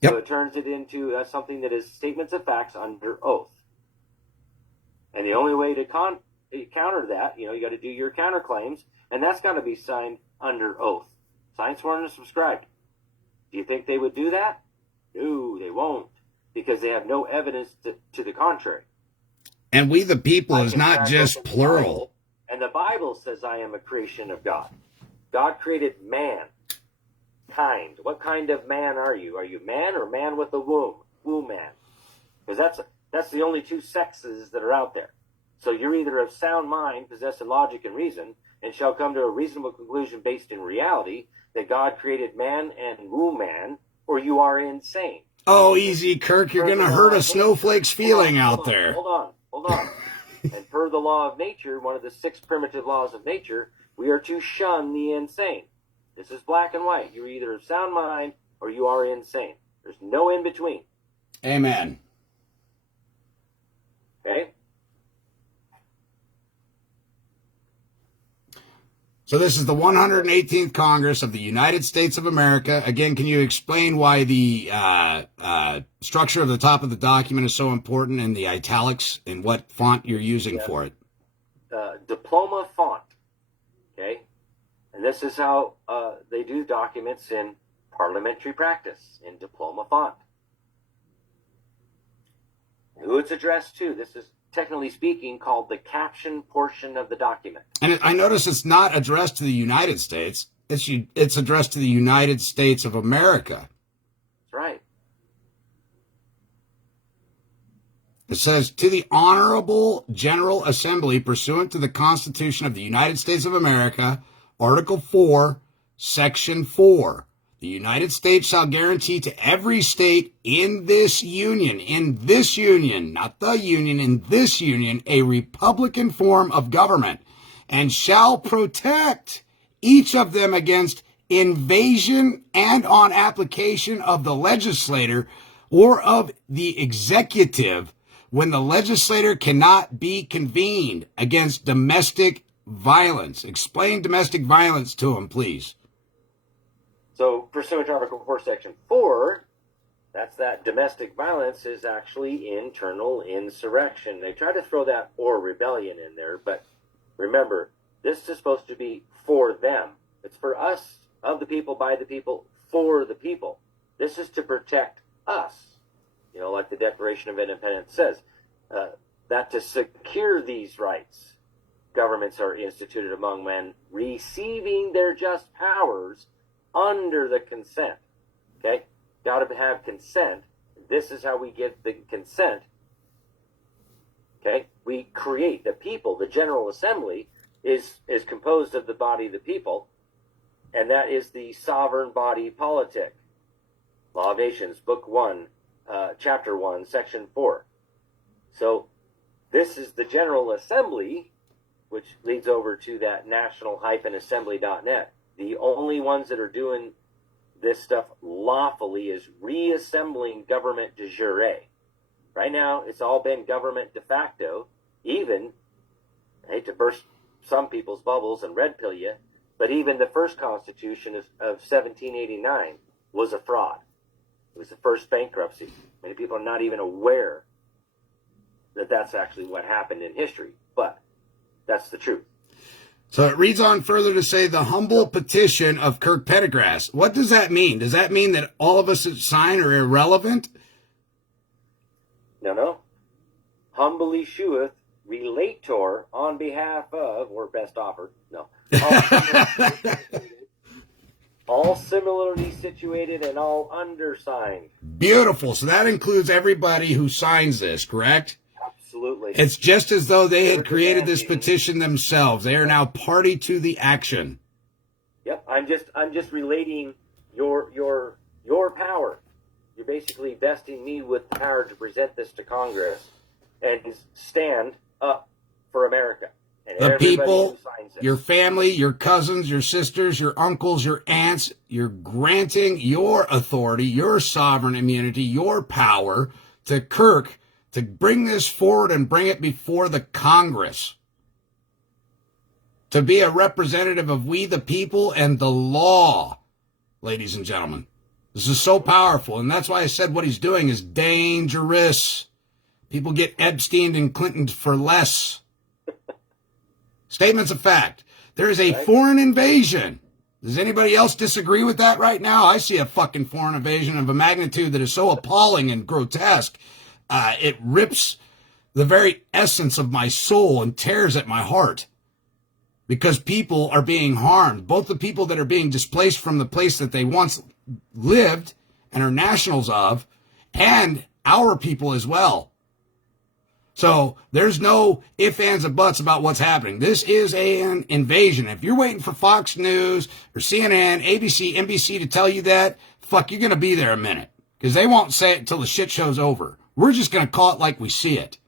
yep. So it turns it into something that is statements of facts under oath. And the only way to counter that, you got to do your counterclaims, and that's got to be signed under oath. Signed, sworn, and subscribed. Do you think they would do that? No, they won't, because they have no evidence to the contrary. And we the people is not just plural. And the Bible says I am a creation of God. God created man, kind. What kind of man are you? Are you man or man with a womb? Womb man. Because that's the only two sexes that are out there. So you're either of sound mind, possessed of logic and reason, and shall come to a reasonable conclusion based in reality that God created man and womb man, or you are insane. Oh, easy, Kirk. You're going to hurt a snowflake's feeling out there. Hold on. And per the law of nature, one of the 6 primitive laws of nature, we are to shun the insane. This is black and white. You're either of sound mind or you are insane. There's no in between. Amen. Okay? So this is the 118th Congress of the United States of America. Again, can you explain why the structure of the top of the document is so important and the italics and what font you're using for it? Diploma font. Okay? And this is how they do documents in parliamentary practice, in diploma font. Who it's addressed to. This is, technically speaking, called the caption portion of the document. And I notice it's not addressed to the United States. It's addressed to the United States of America. That's right. It says, to the Honorable General Assembly, pursuant to the Constitution of the United States of America, Article 4, Section 4. The United States shall guarantee to every state in this union, not the union, in this union, a republican form of government, and shall protect each of them against invasion and on application of the legislator or of the executive when the legislator cannot be convened against domestic violence. Explain domestic violence to him, please. So, pursuant to Article 4, Section 4, that's that domestic violence is actually internal insurrection. They try to throw that or rebellion in there, but remember, this is supposed to be for them. It's for us, of the people, by the people, for the people. This is to protect us. You know, like the Declaration of Independence says, that to secure these rights, governments are instituted among men, receiving their just powers under the consent. Okay? Got to have consent. This is how we get the consent. Okay? We create the people. The General Assembly is composed of the body of the people, and that is the sovereign body politic. Law of Nations, Book 1, Chapter 1, Section 4. So this is the General Assembly, which leads over to that national-assembly.net. The only ones that are doing this stuff lawfully is reassembling government de jure. Right now, it's all been government de facto. Even, I hate to burst some people's bubbles and red pill you, but even the first Constitution of 1789 was a fraud. It was the first bankruptcy. Many people are not even aware that that's actually what happened in history, but that's the truth. So it reads on further to say the humble petition of Kirk Pendergrass. What does that mean? Does that mean that all of us that sign are irrelevant? No. Humbly sheweth relator on behalf of, or best offered, no. All similarly situated and all undersigned. Beautiful. So that includes everybody who signs this, correct? Absolutely. It's just as though they had created this petition themselves. They are now party to the action. Yep. I'm just relating your power. You're basically vesting me with the power to present this to Congress and stand up for America. And the people, signs it. Your family, your cousins, your sisters, your uncles, your aunts, you're granting your authority, your sovereign immunity, your power to Kirk to bring this forward and bring it before the Congress. To be a representative of we the people and the law, ladies and gentlemen. This is so powerful, and that's why I said what he's doing is dangerous. People get Epstein and Clinton for less. Statements of fact. There is a foreign invasion. Does anybody else disagree with that right now? I see a fucking foreign invasion of a magnitude that is so appalling and grotesque. It rips the very essence of my soul and tears at my heart. Because people are being harmed. Both the people that are being displaced from the place that they once lived and are nationals of, and our people as well. So there's no ifs, ands, or buts about what's happening. This is an invasion. If you're waiting for Fox News or CNN, ABC, NBC to tell you that, fuck, you're going to be there a minute. Because they won't say it until the shit show's over. We're just going to call it like we see it.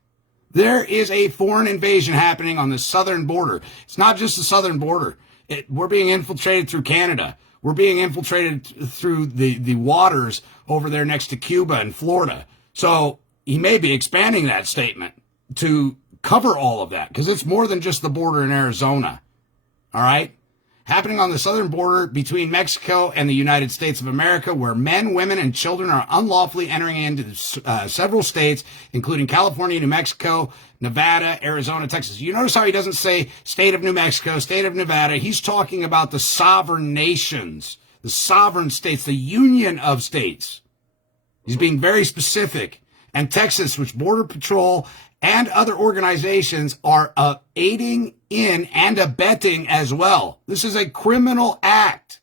There is a foreign invasion happening on the southern border. It's not just the southern border. We're being infiltrated through Canada. We're being infiltrated through the waters over there next to Cuba and Florida. So he may be expanding that statement to cover all of that because it's more than just the border in Arizona. All right? happening on the southern border between Mexico and the United States of America, where men, women, and children are unlawfully entering into several states, including California, New Mexico, Nevada, Arizona, Texas. You notice how he doesn't say state of New Mexico, state of Nevada. He's talking about the sovereign nations, the sovereign states, the union of states. He's being very specific. And Texas, which Border Patrol and other organizations are aiding in and abetting as well. This is a criminal act.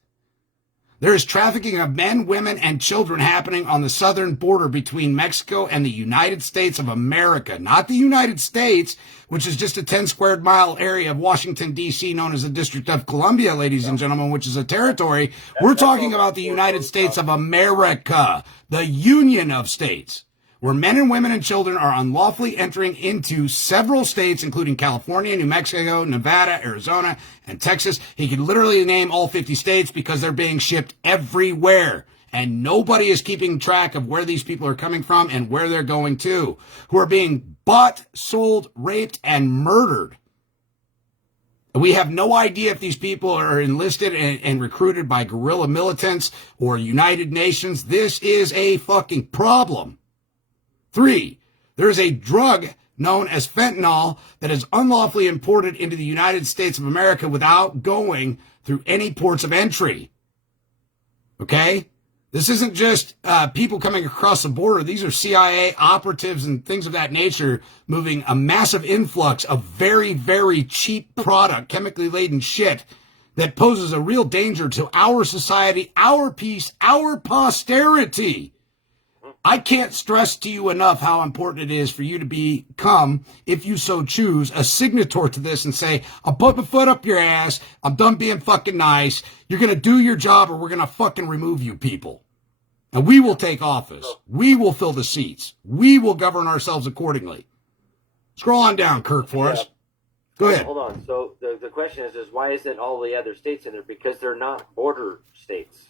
There is trafficking of men, women, and children happening on the southern border between Mexico and the United States of America. Not the United States, which is just a 10 squared mile area of Washington, D.C., known as the District of Columbia, ladies and gentlemen, which is a territory. We're talking about the United States of America, the Union of States, where men and women and children are unlawfully entering into several states, including California, New Mexico, Nevada, Arizona, and Texas. He could literally name all 50 states because they're being shipped everywhere. And nobody is keeping track of where these people are coming from and where they're going to, who are being bought, sold, raped, and murdered. We have no idea if these people are enlisted and recruited by guerrilla militants or United Nations. This is a fucking problem. 3, there is a drug known as fentanyl that is unlawfully imported into the United States of America without going through any ports of entry. Okay? This isn't just people coming across the border. These are CIA operatives and things of that nature moving a massive influx of very, very cheap product, chemically laden shit that poses a real danger to our society, our peace, our posterity. I can't stress to you enough how important it is for you to become, if you so choose, a signatory to this and say, I'll put my foot up your ass. I'm done being fucking nice. You're going to do your job or we're going to fucking remove you people. And we will take office. We will fill the seats. We will govern ourselves accordingly. Scroll on down, Kirk, for us. Go ahead. Hold on. So the question is why isn't all the other states in there? Because they're not border states.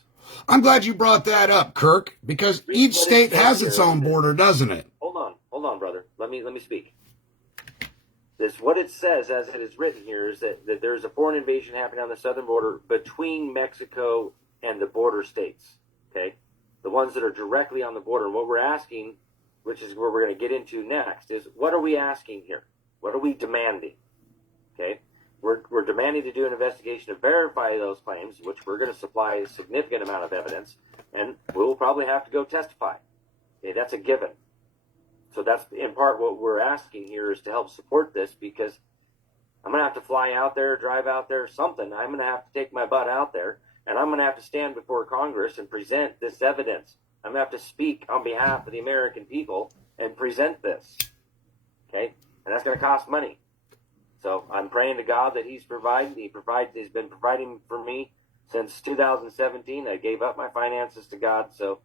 I'm glad you brought that up, Kirk, because each state has its own border, doesn't it? Hold on, brother. Let me speak. What it says, as it is written here, is that there's a foreign invasion happening on the southern border between Mexico and the border states. Okay, the ones that are directly on the border. And what we're asking, which is where we're going to get into next, is what are we asking here? What are we demanding? Okay. We're demanding to do an investigation to verify those claims, which we're going to supply a significant amount of evidence, and we'll probably have to go testify. Okay, that's a given. So that's in part what we're asking here is to help support this, because I'm going to have to fly out there, drive out there, something. I'm going to have to take my butt out there, and I'm going to have to stand before Congress and present this evidence. I'm going to have to speak on behalf of the American people and present this. Okay, and that's going to cost money. So I'm praying to God that He's providing. He's been providing for me since 2017. I gave up my finances to God, so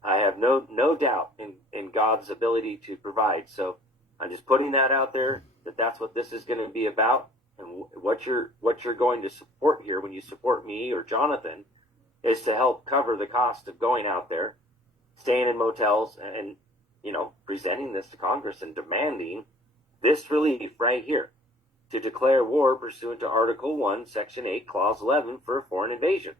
I have no doubt in God's ability to provide. So I'm just putting that out there, that's what this is going to be about, and what you're going to support here when you support me or Jonathan is to help cover the cost of going out there, staying in motels, and presenting this to Congress and demanding this relief right here. To declare war pursuant to Article 1, Section 8, Clause 11 for a foreign invasion.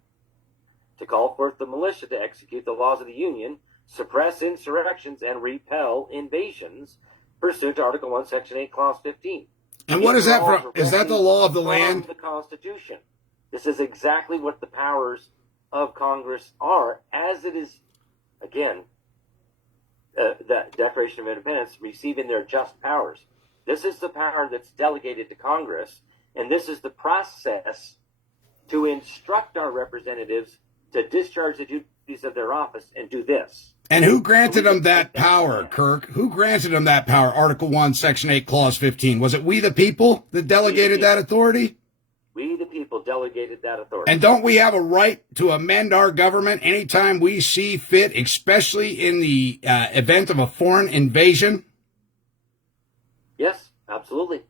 To call forth the militia to execute the laws of the Union, suppress insurrections, and repel invasions pursuant to Article 1, Section 8, Clause 15. And what is that from? Is that the law of the land? The Constitution. This is exactly what the powers of Congress are, as it is, again, the Declaration of Independence, receiving their just powers. This is the power that's delegated to Congress, and this is the process to instruct our representatives to discharge the duties of their office and do this. And who granted them that power, Kirk? Who granted them that power? Article 1, Section 8, Clause 15. Was it we the people that delegated that authority? We the people delegated that authority. And don't we have a right to amend our government anytime we see fit, especially in the event of a foreign invasion? Yes, absolutely.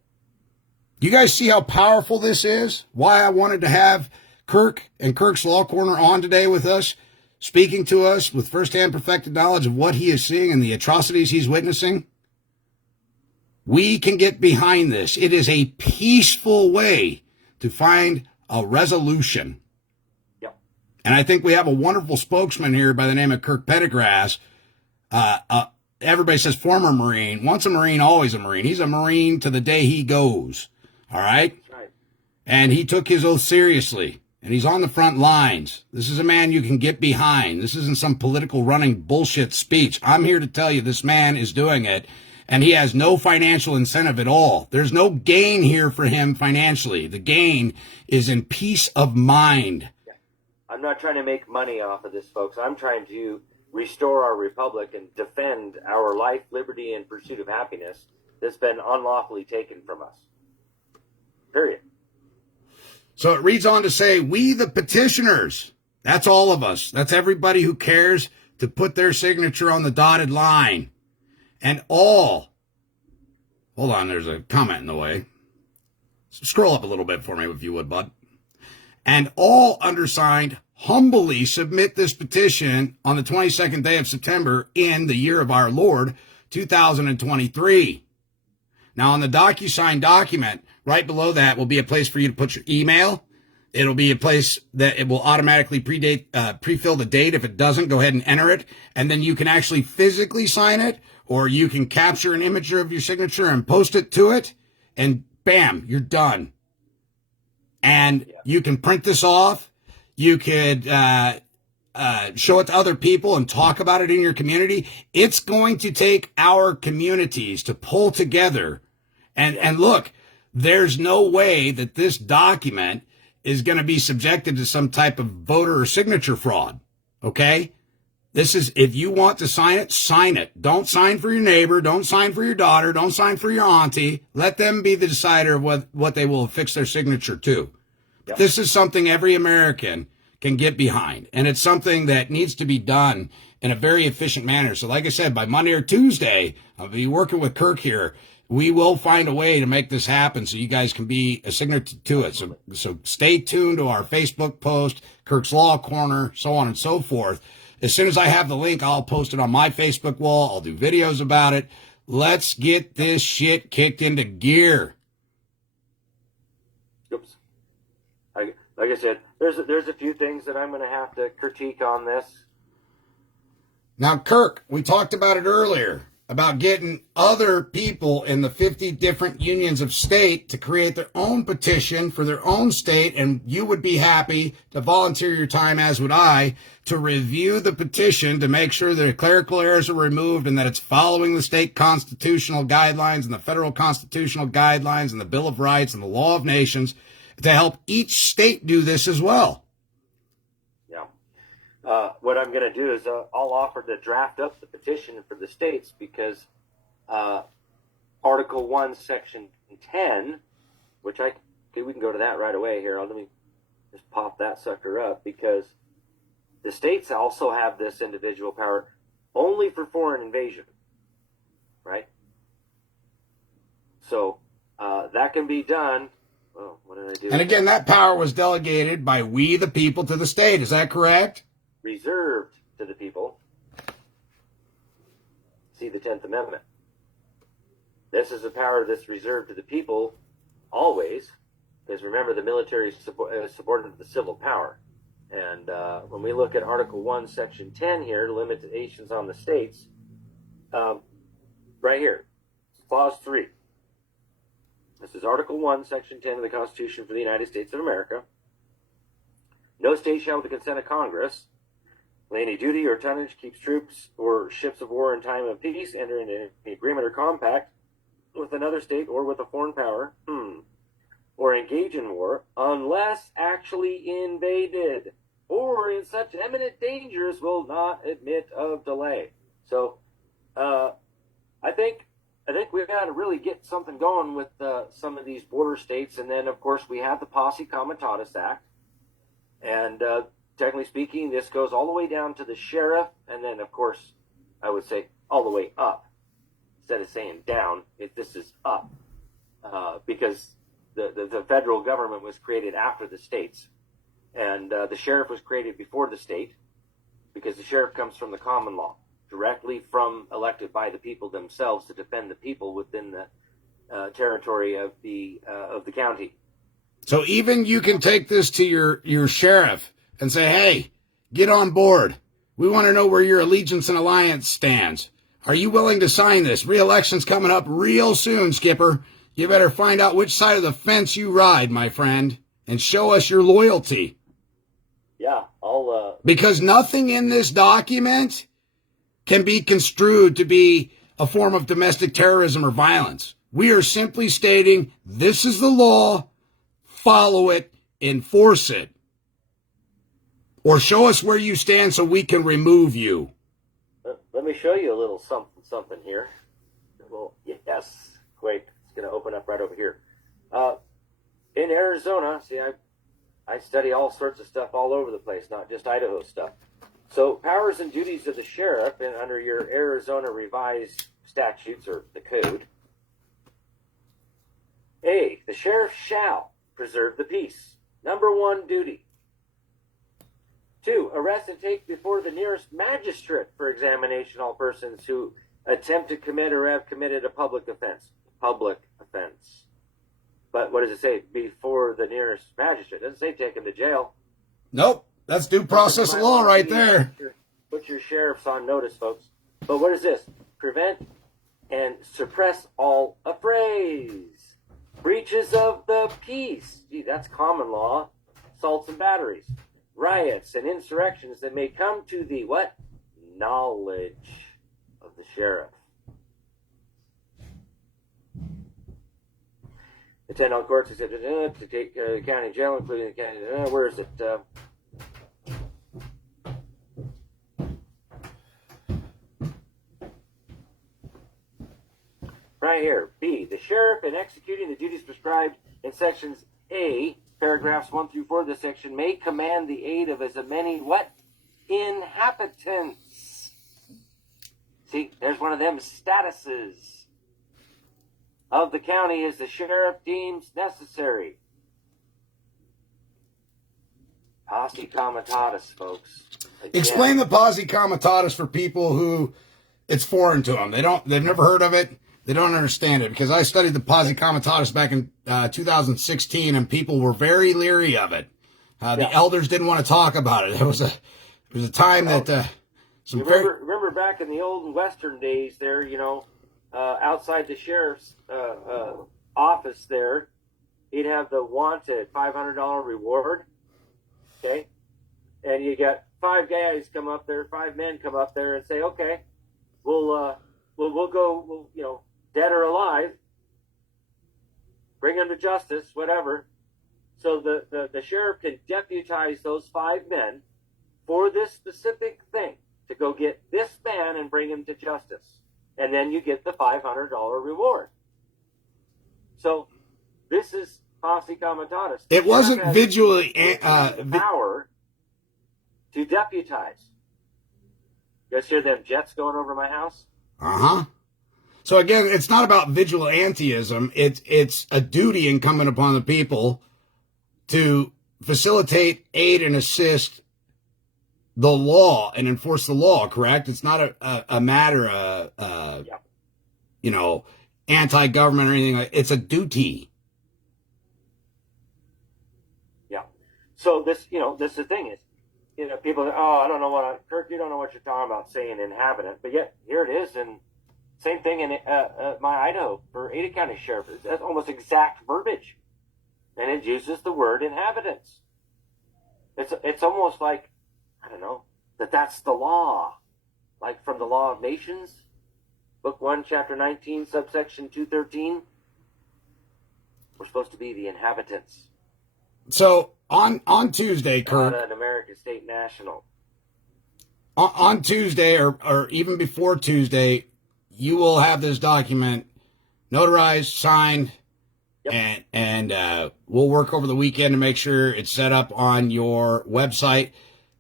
You guys see how powerful this is? Why I wanted to have Kirk and Kirk's Law Corner on today with us, speaking to us with firsthand perfected knowledge of what he is seeing and the atrocities he's witnessing? We can get behind this. It is a peaceful way to find a resolution. Yep. And I think we have a wonderful spokesman here by the name of Kirk Pendergrass. Everybody says former Marine. Once a Marine, always a Marine. He's a Marine to the day he goes. All right? That's right. And he took his oath seriously. And he's on the front lines. This is a man you can get behind. This isn't some political running bullshit speech. I'm here to tell you this man is doing it, and he has no financial incentive at all. There's no gain here for him financially. The gain is in peace of mind. I'm not trying to make money off of this, folks. I'm trying to restore our republic and defend our life, liberty, and pursuit of happiness that's been unlawfully taken from us. Period. So it reads on to say, we the petitioners, that's all of us. That's everybody who cares to put their signature on the dotted line. And all, hold on, there's a comment in the way. Scroll up a little bit for me if you would, bud. And all undersigned humbly submit this petition on the 22nd day of September in the year of our Lord, 2023. Now on the DocuSign document, right below that will be a place for you to put your email. It'll be a place that it will automatically pre-fill the date. If it doesn't, go ahead and enter it. And then you can actually physically sign it, or you can capture an image of your signature and post it to it. And bam, you're done. And you can print this off. You could show it to other people and talk about it in your community. It's going to take our communities to pull together. And look, there's no way that this document is going to be subjected to some type of voter or signature fraud. Okay? This is, if you want to sign it, sign it. Don't sign for your neighbor. Don't sign for your daughter. Don't sign for your auntie. Let them be the decider of what they will affix their signature to. Yep. This is something every American can get behind. And it's something that needs to be done in a very efficient manner. So like I said, by Monday or Tuesday, I'll be working with Kirk here. We will find a way to make this happen so you guys can be a signature to it. So stay tuned to our Facebook post, Kirk's Law Corner, so on and so forth. As soon as I have the link, I'll post it on my Facebook wall. I'll do videos about it. Let's get this shit kicked into gear. Oops. Like I said, there's a few things that I'm going to have to critique on this. Now, Kirk, we talked about it earlier, about getting other people in the 50 different unions of state to create their own petition for their own state, and you would be happy to volunteer your time, as would I, to review the petition to make sure that clerical errors are removed and that it's following the state constitutional guidelines and the federal constitutional guidelines and the Bill of Rights and the Law of Nations, to help each state do this as well. What I'm going to do is I'll offer to draft up the petition for the states, because Article 1, Section 10, which we can go to that right away here. Let me just pop that sucker up, because the states also have this individual power only for foreign invasion, right? So that can be done. Oh, what did I do? And again, that power was delegated by we the people to the state. Is that correct? Reserved to the people. See the 10th Amendment. This is a power that's reserved to the people always, because remember, the military is subordinate to the civil power. And when we look at Article 1, Section 10 here, limitations on the states, right here, Clause 3. This is Article 1, Section 10 of the Constitution for the United States of America. No state shall, with the consent of Congress, lay any duty or tonnage, keeps troops or ships of war in time of peace, enter into any agreement or compact with another state or with a foreign power, or engage in war, unless actually invaded, or in such eminent dangers will not admit of delay. So, I think we've got to really get something going with some of these border states, and then of course we have the Posse Comitatus Act, and technically speaking, this goes all the way down to the sheriff, and then, of course, I would say all the way up. Instead of saying down, this is up. Because the federal government was created after the states. And the sheriff was created before the state, because the sheriff comes from the common law, directly from elected by the people themselves to defend the people within the territory of the county. So even you can take this to your sheriff and say, hey, get on board. We want to know where your allegiance and alliance stands. Are you willing to sign this? Re-election's coming up real soon, Skipper. You better find out which side of the fence you ride, my friend, and show us your loyalty. Yeah, because nothing in this document can be construed to be a form of domestic terrorism or violence. We are simply stating this is the law, follow it, enforce it. Or show us where you stand so we can remove you. Let me show you a little something here. Well, yes, wait, it's going to open up right over here. In Arizona, see, I study all sorts of stuff all over the place, not just Idaho stuff. So powers and duties of the sheriff, and under your Arizona revised statutes or the code. A, the sheriff shall preserve the peace. Number 1 duty. 2, arrest and take before the nearest magistrate for examination all persons who attempt to commit or have committed a public offense. Public offense. But what does it say? Before the nearest magistrate. It doesn't say take him to jail. Nope. That's due process of law right there. Put your sheriffs on notice, folks. But what is this? Prevent and suppress all affrays. Breaches of the peace. Gee, that's common law. Assaults and batteries. Riots and insurrections that may come to the what? Knowledge of the sheriff. Attend all courts except to take county jail, including the county. Where is it? Right here. B. The sheriff, in executing the duties prescribed in sections A, paragraphs 1 through 4 of this section, may command the aid of as many what? Inhabitants. See, there's one of them statuses of the county as the sheriff deems necessary. Posse comitatus, folks. Again. Explain the posse comitatus for people who it's foreign to them. They've never heard of it. They don't understand it, because I studied the posse comitatus back in 2016, and people were very leery of it. The elders didn't want to talk about it. It was a time that remember back in the old Western days there, outside the sheriff's office there, he'd have the wanted $500 reward. Okay, and you got 5 guys come up there, 5 men come up there and say, okay, we'll go, dead or alive, bring him to justice, whatever. So the sheriff can deputize those 5 men for this specific thing, to go get this man and bring him to justice. And then you get the $500 reward. So this is posse comitatus. It wasn't visually power to deputize. You guys hear them jets going over my house? Uh-huh. So again, it's not about vigilantism. It's a duty incumbent upon the people to facilitate, aid, and assist the law and enforce the law, correct? It's not a matter of, anti-government or anything. It's a duty. Yeah. So this is the thing is, people, I don't know Kirk, you don't know what you're talking about saying inhabitant, but yet here it is, and same thing in my Idaho for Ada County Sheriff. That's almost exact verbiage, and it uses the word inhabitants. It's almost like, I don't know, that's the law, like from the Law of Nations, Book 1, Chapter 19, subsection 213. We're supposed to be the inhabitants. So on Tuesday, Kirk, not an American State National. On Tuesday, or even before Tuesday, you will have this document notarized, signed, yep. and we'll work over the weekend to make sure it's set up on your website.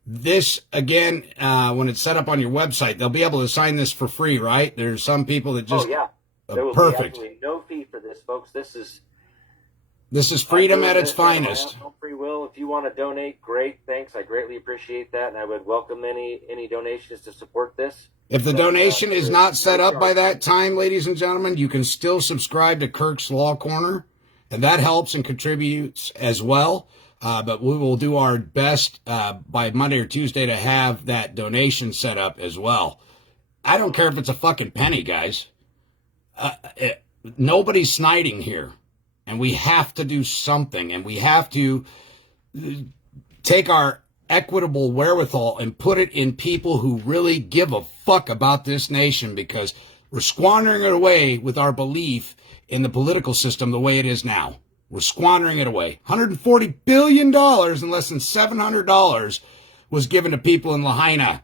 This, again, when it's set up on your website, they'll be able to sign this for free, right? There's some people that just... Oh, yeah. There will perfect. be absolutely no fee for this, folks. This is freedom at its finest. Free will. If you want to donate, great. Thanks. I greatly appreciate that, and I would welcome any donations to support this. If the donation is not set up by that time, ladies and gentlemen, you can still subscribe to Kirk's Law Corner and that helps and contributes as well. But we will do our best by Monday or Tuesday to have that donation set up as well. I don't care if it's a fucking penny, guys. Nobody's sniding here. And we have to do something. And we have to take our equitable wherewithal and put it in people who really give a fuck about this nation, because we're squandering it away with our belief in the political system the way it is now. We're squandering it away. $140 billion and less than $700 was given to people in Lahaina,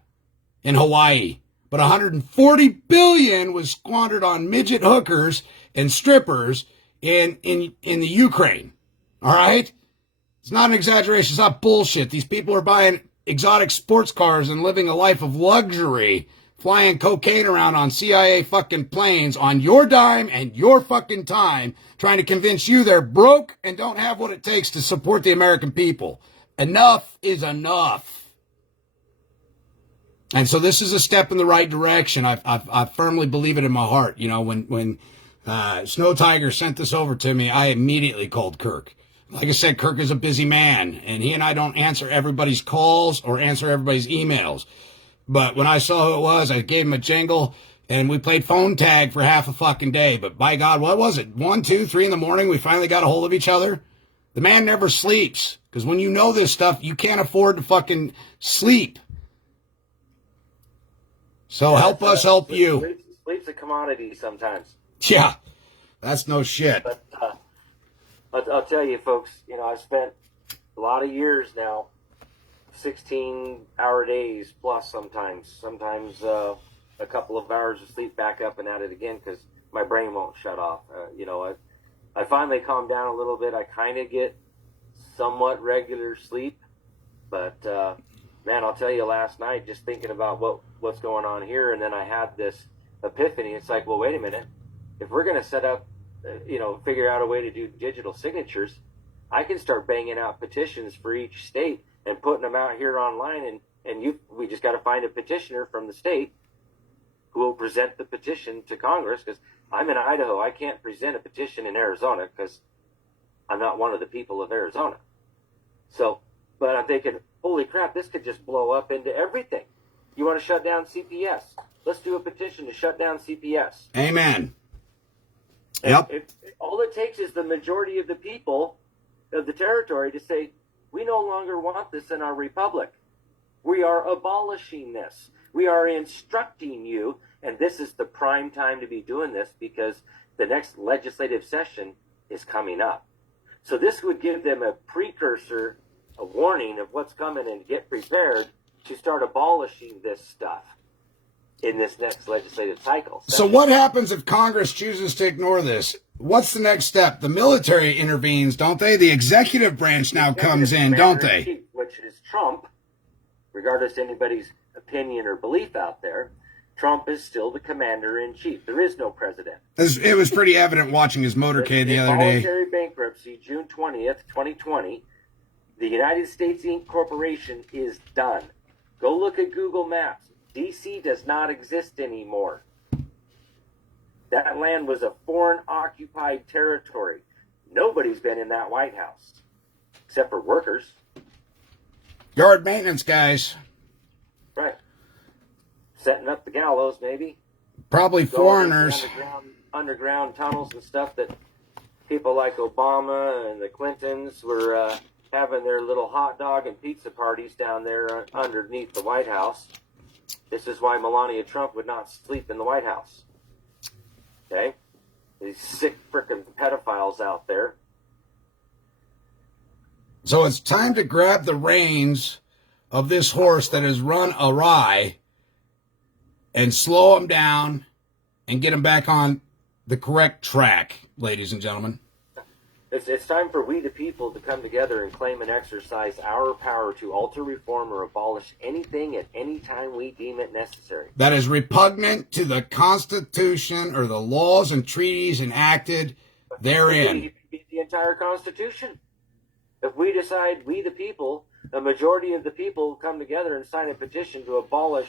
in Hawaii. But $140 billion was squandered on midget hookers and strippers in the Ukraine. All right? It's not an exaggeration. It's not bullshit. These people are buying exotic sports cars and living a life of luxury, flying cocaine around on CIA fucking planes on your dime and your fucking time, trying to convince you they're broke and don't have what it takes to support the American people. Enough is enough. And so this is a step in the right direction. I firmly believe it in my heart. You know, when Snow Tiger sent this over to me, I immediately called Kirk. Like I said, Kirk is a busy man, and he and I don't answer everybody's calls or answer everybody's emails. But when I saw who it was, I gave him a jingle, and we played phone tag for half a fucking day. But by God, what was it? 1, 2, 3 in the morning, we finally got a hold of each other. The man never sleeps, because when you know this stuff, you can't afford to fucking sleep. So help us help you. Sleep's a commodity sometimes. Yeah, that's no shit. But I'll tell you, folks, you know, I've spent a lot of years now, 16-hour days plus sometimes a couple of hours of sleep back up and at it again because my brain won't shut off. You know, I finally calmed down a little bit. I kind of get somewhat regular sleep, but man, I'll tell you, last night, just thinking about what's going on here, and then I had this epiphany. It's like, well, wait a minute. If we're going to set up, figure out a way to do digital signatures, I can start banging out petitions for each state and putting them out here online, and we just got to find a petitioner from the state who will present the petition to Congress, because I'm in Idaho. I can't present a petition in Arizona because I'm not one of the people of Arizona. So, but I'm thinking, holy crap, this could just blow up into everything. You want to shut down CPS? Let's do a petition to shut down CPS. Amen. Yep. All it takes is the majority of the people of the territory to say, we no longer want this in our republic. We are abolishing this. We are instructing you, and this is the prime time to be doing this because the next legislative session is coming up. So this would give them a precursor, a warning of what's coming, and get prepared to start abolishing this stuff in this next legislative cycle. So what happens if Congress chooses to ignore this? What's the next step? The military intervenes, don't they? The executive branch now comes in, don't they? Which is Trump, regardless of anybody's opinion or belief out there. Trump is still the commander-in-chief. There is no president. It was pretty evident watching his motorcade the other day. Voluntary bankruptcy, June 20th, 2020. The United States Inc. Corporation is done. Go look at Google Maps. D.C. does not exist anymore. That land was a foreign-occupied territory. Nobody's been in that White House, except for workers. Yard maintenance guys. Right. Setting up the gallows, maybe. Probably foreigners. Underground tunnels and stuff that people like Obama and the Clintons were having their little hot dog and pizza parties down there underneath the White House. This is why Melania Trump would not sleep in the White House. Okay? These sick frickin' pedophiles out there. So it's time to grab the reins of this horse that has run awry and slow him down and get him back on the correct track, ladies and gentlemen. It's time for we the people to come together and claim and exercise our power to alter, reform, or abolish anything at any time we deem it necessary. That is repugnant to the Constitution or the laws and treaties enacted therein. The entire Constitution. If we decide, we the people, the majority of the people come together and sign a petition to abolish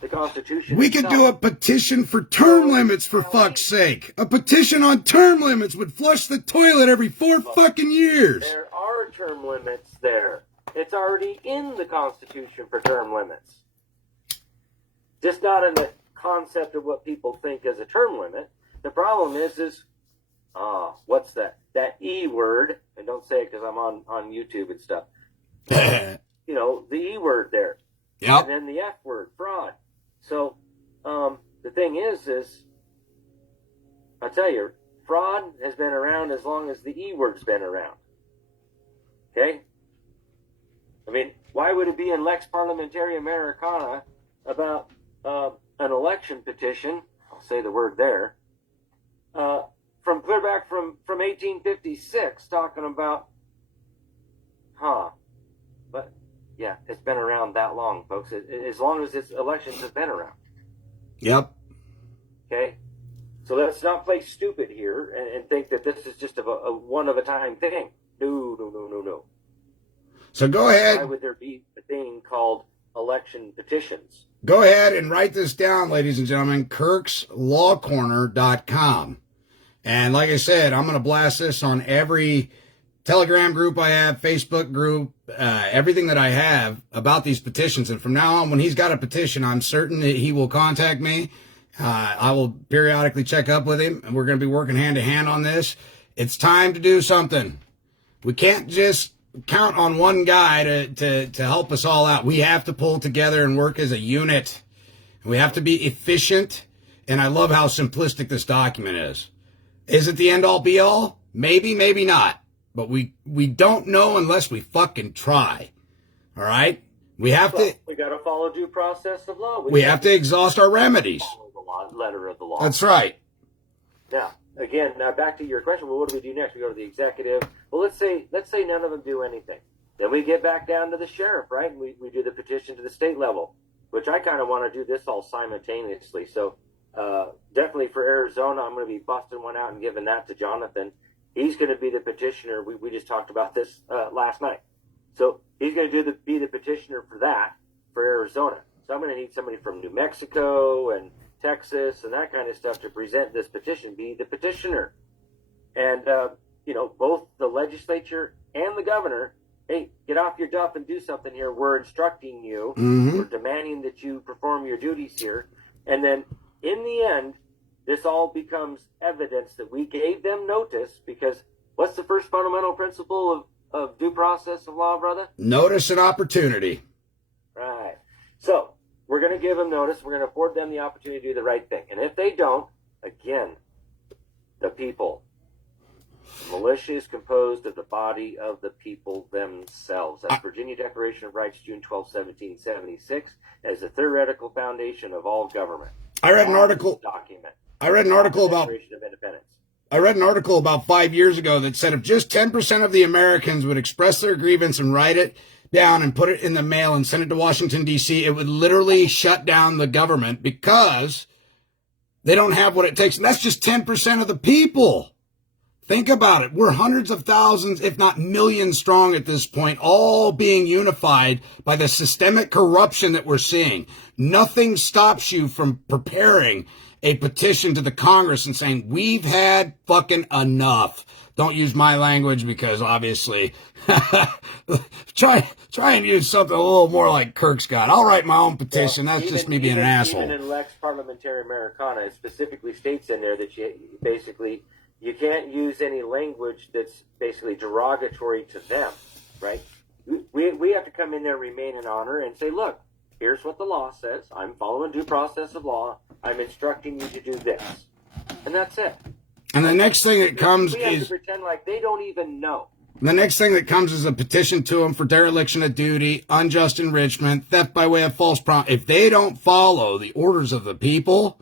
the Constitution. We could do a petition for term limits, for fuck's sake. A petition on term limits would flush the toilet every 4 fucking years. There are term limits there. It's already in the Constitution for term limits. Just not in the concept of what people think as a term limit. The problem is what's that? That E word, and don't say it because I'm on YouTube and stuff. You know, the E word there. Yep. And then the F word, fraud. So, the thing is, I tell you, fraud has been around as long as the E word's been around. Okay? I mean, why would it be in Lex Parliamentary Americana about an election petition? I'll say the word there. From clear back from 1856, talking about, but yeah, it's been around that long, folks. As long as this elections have been around. Yep. Okay, so let's not play stupid here and think that this is just a one of a time thing. No. So go ahead. Why would there be a thing called election petitions? Go ahead and write this down, ladies and gentlemen. KirksLawCorner.com. And like I said, I'm going to blast this on every Telegram group I have, Facebook group, everything that I have about these petitions. And from now on, when he's got a petition, I'm certain that he will contact me. I will periodically check up with him, and we're going to be working hand to hand on this. It's time to do something. We can't just count on one guy to help us all out. We have to pull together and work as a unit. We have to be efficient. And I love how simplistic this document is. Is it the end all be all? Maybe, maybe not. But we don't know unless we fucking try. All right? We have to. We got to follow due process of law. We have to exhaust our remedies. Follow the law, letter of the law. That's right. Now, again, back to your question. Well, what do we do next? We go to the executive. Well, let's say none of them do anything. Then we get back down to the sheriff, right? And we do the petition to the state level, which I kind of want to do this all simultaneously. So definitely for Arizona, I'm going to be busting one out and giving that to Jonathan. He's going to be the petitioner. We just talked about this last night. So he's going to be the petitioner for that for Arizona. So I'm going to need somebody from New Mexico and Texas and that kind of stuff to present this petition, be the petitioner. And, both the legislature and the governor, hey, get off your duff and do something here. We're instructing you. Mm-hmm. We're demanding that you perform your duties here. And then in the end, this all becomes evidence that we gave them notice, because what's the first fundamental principle of due process of law, brother? Notice and opportunity. Right. So we're going to give them notice. We're going to afford them the opportunity to do the right thing. And if they don't, again, the people. The militia is composed of the body of the people themselves. That's Virginia Declaration of Rights, June 12, 1776, as the theoretical foundation of all government. I read an article about 5 years ago that said if just 10% of the Americans would express their grievance and write it down and put it in the mail and send it to Washington, D.C., it would literally shut down the government because they don't have what it takes. And that's just 10% of the people. Think about it. We're hundreds of thousands, if not millions strong at this point, all being unified by the systemic corruption that we're seeing. Nothing stops you from preparing a petition to the Congress and saying, we've had fucking enough. Don't use my language because obviously try and use something a little more like Kirk's got. I'll write my own petition. That's just me being an asshole. Even in Lex Parliamentary Americana, it specifically states in there that you can't use any language that's basically derogatory to them, right? We have to come in there, remain in honor, and say, look, here's what the law says. I'm following due process of law. I'm instructing you to do this. And that's it. And the next thing that comes we have to pretend like they don't even know. The next thing that comes is a petition to them for dereliction of duty, unjust enrichment, theft by way of false promise. If they don't follow the orders of the people,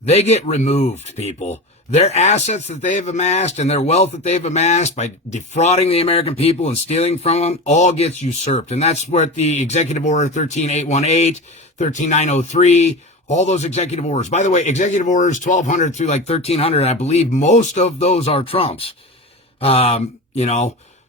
they get removed, people. Their assets that they've amassed and their wealth that they've amassed by defrauding the American people and stealing from them all gets usurped. And that's where the Executive Order 13818, 13903, all those executive orders. By the way, executive orders 1200 through like 1300, I believe most of those are Trump's.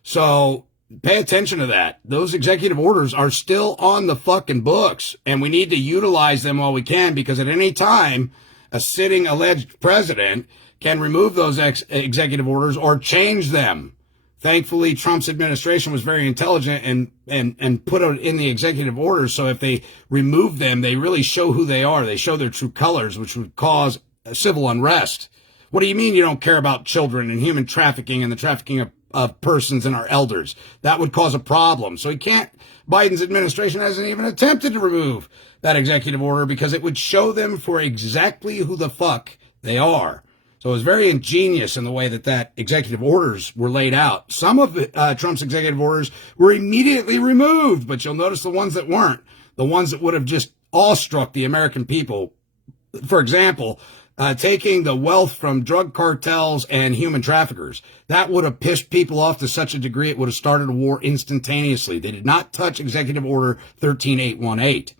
So pay attention to that. Those executive orders are still on the fucking books, and we need to utilize them while we can, because at any time, a sitting alleged president can remove those executive orders or change them. Thankfully, Trump's administration was very intelligent and put it in the executive orders. So if they remove them, they really show who they are. They show their true colors, which would cause civil unrest. What do you mean you don't care about children and human trafficking and the trafficking of persons and our elders? That would cause a problem. So Biden's administration hasn't even attempted to remove that executive order because it would show them for exactly who the fuck they are. So it was very ingenious in the way that executive orders were laid out. Some of Trump's executive orders were immediately removed, but you'll notice the ones that weren't, the ones that would have just awestruck the American people. For example, taking the wealth from drug cartels and human traffickers. That would have pissed people off to such a degree it would have started a war instantaneously. They did not touch Executive Order 13818.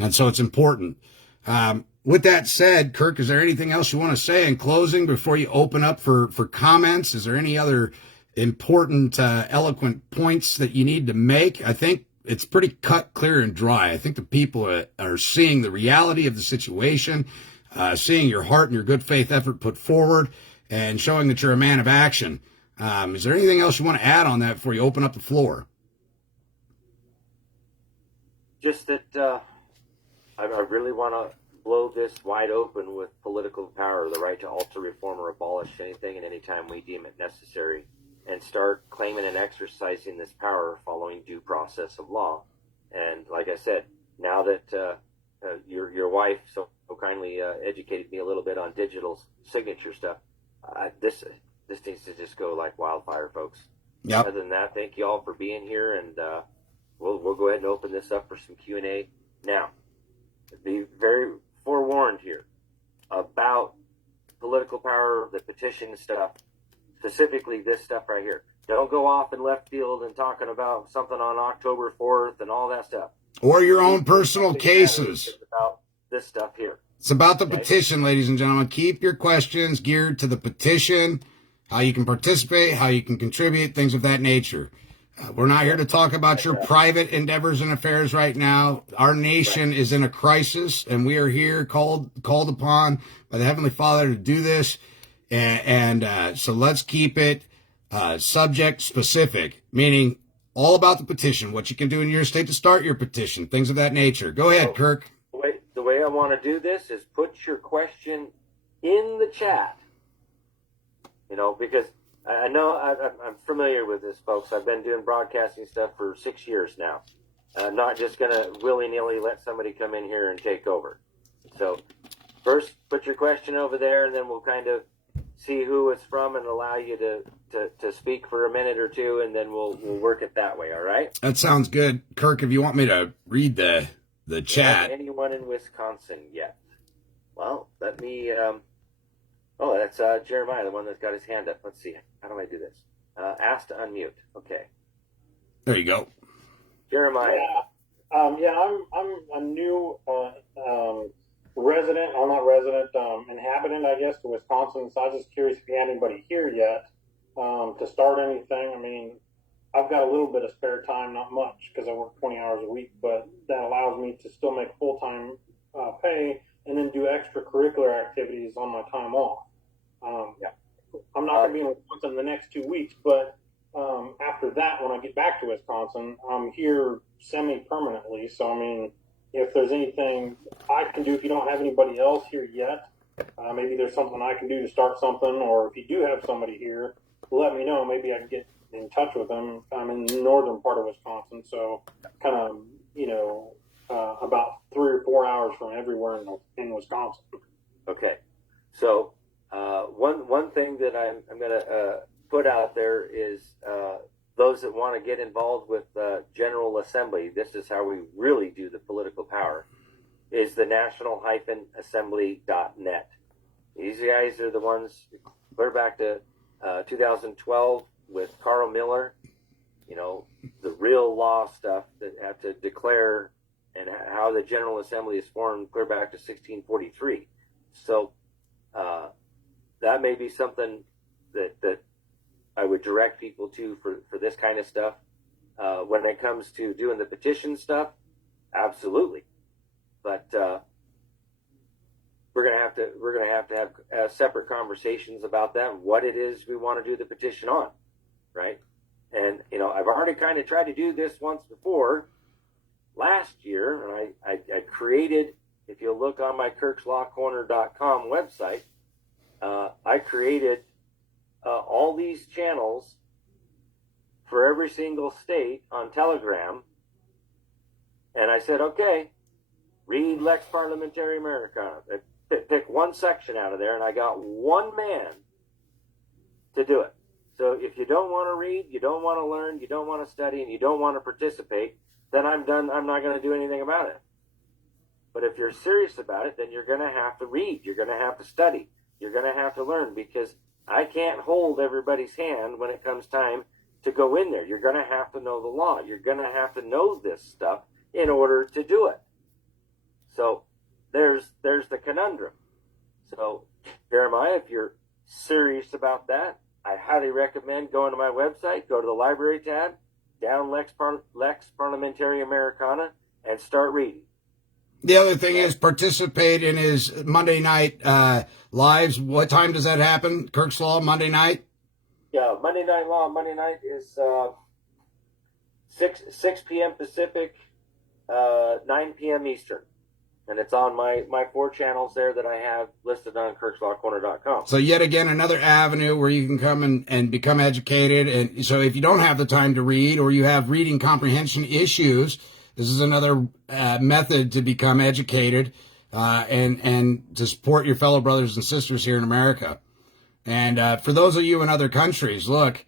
And so it's important. With that said, Kirk, is there anything else you want to say in closing before you open up for comments? Is there any other important, eloquent points that you need to make? I think it's pretty cut, clear, and dry. I think the people are seeing the reality of the situation, seeing your heart and your good faith effort put forward, and showing that you're a man of action. Is there anything else you want to add on that before you open up the floor? Just that I really want to blow this wide open with political power, the right to alter, reform, or abolish anything and anytime we deem it necessary, and start claiming and exercising this power following due process of law. And like I said, now that your wife so kindly educated me a little bit on digital signature stuff, this needs to just go like wildfire, folks. Yep. Other than that, thank you all for being here, and we'll go ahead and open this up for some Q&A now. Be very forewarned here about political power, the petition stuff, specifically this stuff right here. Don't go off in left field and talking about something on October 4th and all that stuff. Or your own personal cases. It's about this stuff here. It's about the petition, ladies and gentlemen. Keep your questions geared to the petition, how you can participate, how you can contribute, things of that nature. We're not here to talk about your private endeavors and affairs right now. Our nation is in a crisis, and we are here called upon by the Heavenly Father to do this. And so let's keep it subject specific, meaning all about the petition, what you can do in your state to start your petition, things of that nature. Go ahead, Kirk. The way I want to do this is put your question in the chat, because I know I'm familiar with this, folks. I've been doing broadcasting stuff for 6 years now. I'm not just going to willy-nilly let somebody come in here and take over. So first, put your question over there, and then we'll kind of see who it's from and allow you to speak for a minute or two, and then we'll work it that way, all right? That sounds good. Kirk, if you want me to read the chat. Anyone in Wisconsin yet? Well, let me... Oh, that's Jeremiah, the one that's got his hand up. Let's see. How do I do this? Ask to unmute. Okay. There you go. Jeremiah. Yeah, I'm a new resident. I'm not resident, inhabitant, I guess, to Wisconsin. So I was just curious if you had anybody here yet to start anything. I mean, I've got a little bit of spare time, not much, because I work 20 hours a week, but that allows me to still make full-time pay and then do extracurricular activities on my time off. I'm not going to be in Wisconsin the next 2 weeks, but after that, when I get back to Wisconsin, I'm here semi-permanently. So, I mean, if there's anything I can do, if you don't have anybody else here yet, maybe there's something I can do to start something, or if you do have somebody here, let me know. Maybe I can get in touch with them. I'm in the northern part of Wisconsin, so kind of, about 3 or 4 hours from everywhere in Wisconsin. Okay. So one thing that I'm going to put out there is those that want to get involved with General Assembly, this is how we really do the political power, is the national-assembly.net. These guys are the ones clear back to 2012 with Carl Miller, the real law stuff that have to declare and how the General Assembly is formed clear back to 1643. So that may be something that I would direct people to for this kind of stuff. When it comes to doing the petition stuff, absolutely. But we're gonna have to have separate conversations about that. What it is we want to do the petition on, right? And I've already kind of tried to do this once before last year, and I created. If you look on my kirkslawcorner.com website, I created all these channels for every single state on Telegram, and I said, okay, read Lex Parliamentary Americana. Pick one section out of there, and I got one man to do it. So if you don't want to read, you don't want to learn, you don't want to study, and you don't want to participate, then I'm done. I'm not going to do anything about it. But if you're serious about it, then you're going to have to read. You're going to have to study. You're going to have to learn, because I can't hold everybody's hand when it comes time to go in there. You're going to have to know the law. You're going to have to know this stuff in order to do it. So there's the conundrum. So Jeremiah, if you're serious about that, I highly recommend going to my website, go to the library tab, down Lex Parliamentary Americana, and start reading. The other thing is participate in his Monday night lives. What time does that happen? Kirk's Law, Monday night? Yeah, Monday Night Law. Monday night is 6 p.m. Pacific, 9 p.m. Eastern. And it's on my 4 channels there that I have listed on kirkslawcorner.com. So yet again, another avenue where you can come and become educated. And so if you don't have the time to read, or you have reading comprehension issues, this is another method to become educated and to support your fellow brothers and sisters here in America. And for those of you in other countries, look,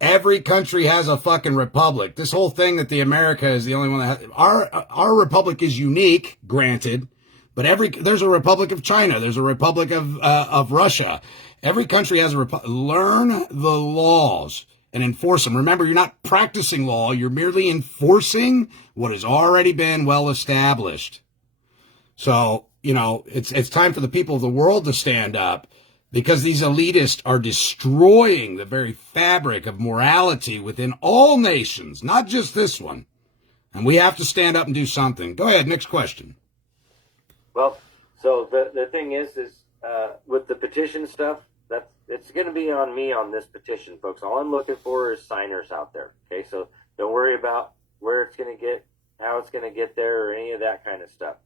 every country has a fucking republic. This whole thing that the America is the only one that has, our republic is unique, granted, but there's a Republic of China, there's a Republic of Russia. Every country has a republic. Learn the laws and enforce them. Remember, you're not practicing law, you're merely enforcing what has already been well established. So, it's time for the people of the world to stand up, because these elitists are destroying the very fabric of morality within all nations, not just this one. And we have to stand up and do something. Go ahead, next question. Well, so the thing is with the petition stuff, it's going to be on me on this petition, folks. All I'm looking for is signers out there. Okay, so don't worry about where it's going to get, how it's going to get there, or any of that kind of stuff.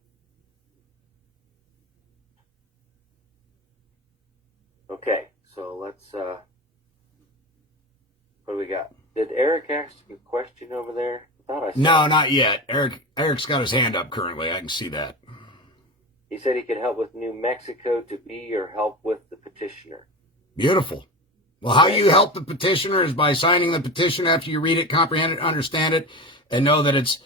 Okay, so let's, what do we got? Did Eric ask a question over there? I thought I saw No, not yet. Eric's got his hand up currently. I can see that. He said he could help with New Mexico to be your help with the petitioner. Beautiful. Well, how you help the petitioner is by signing the petition after you read it, comprehend it, understand it, and know that it's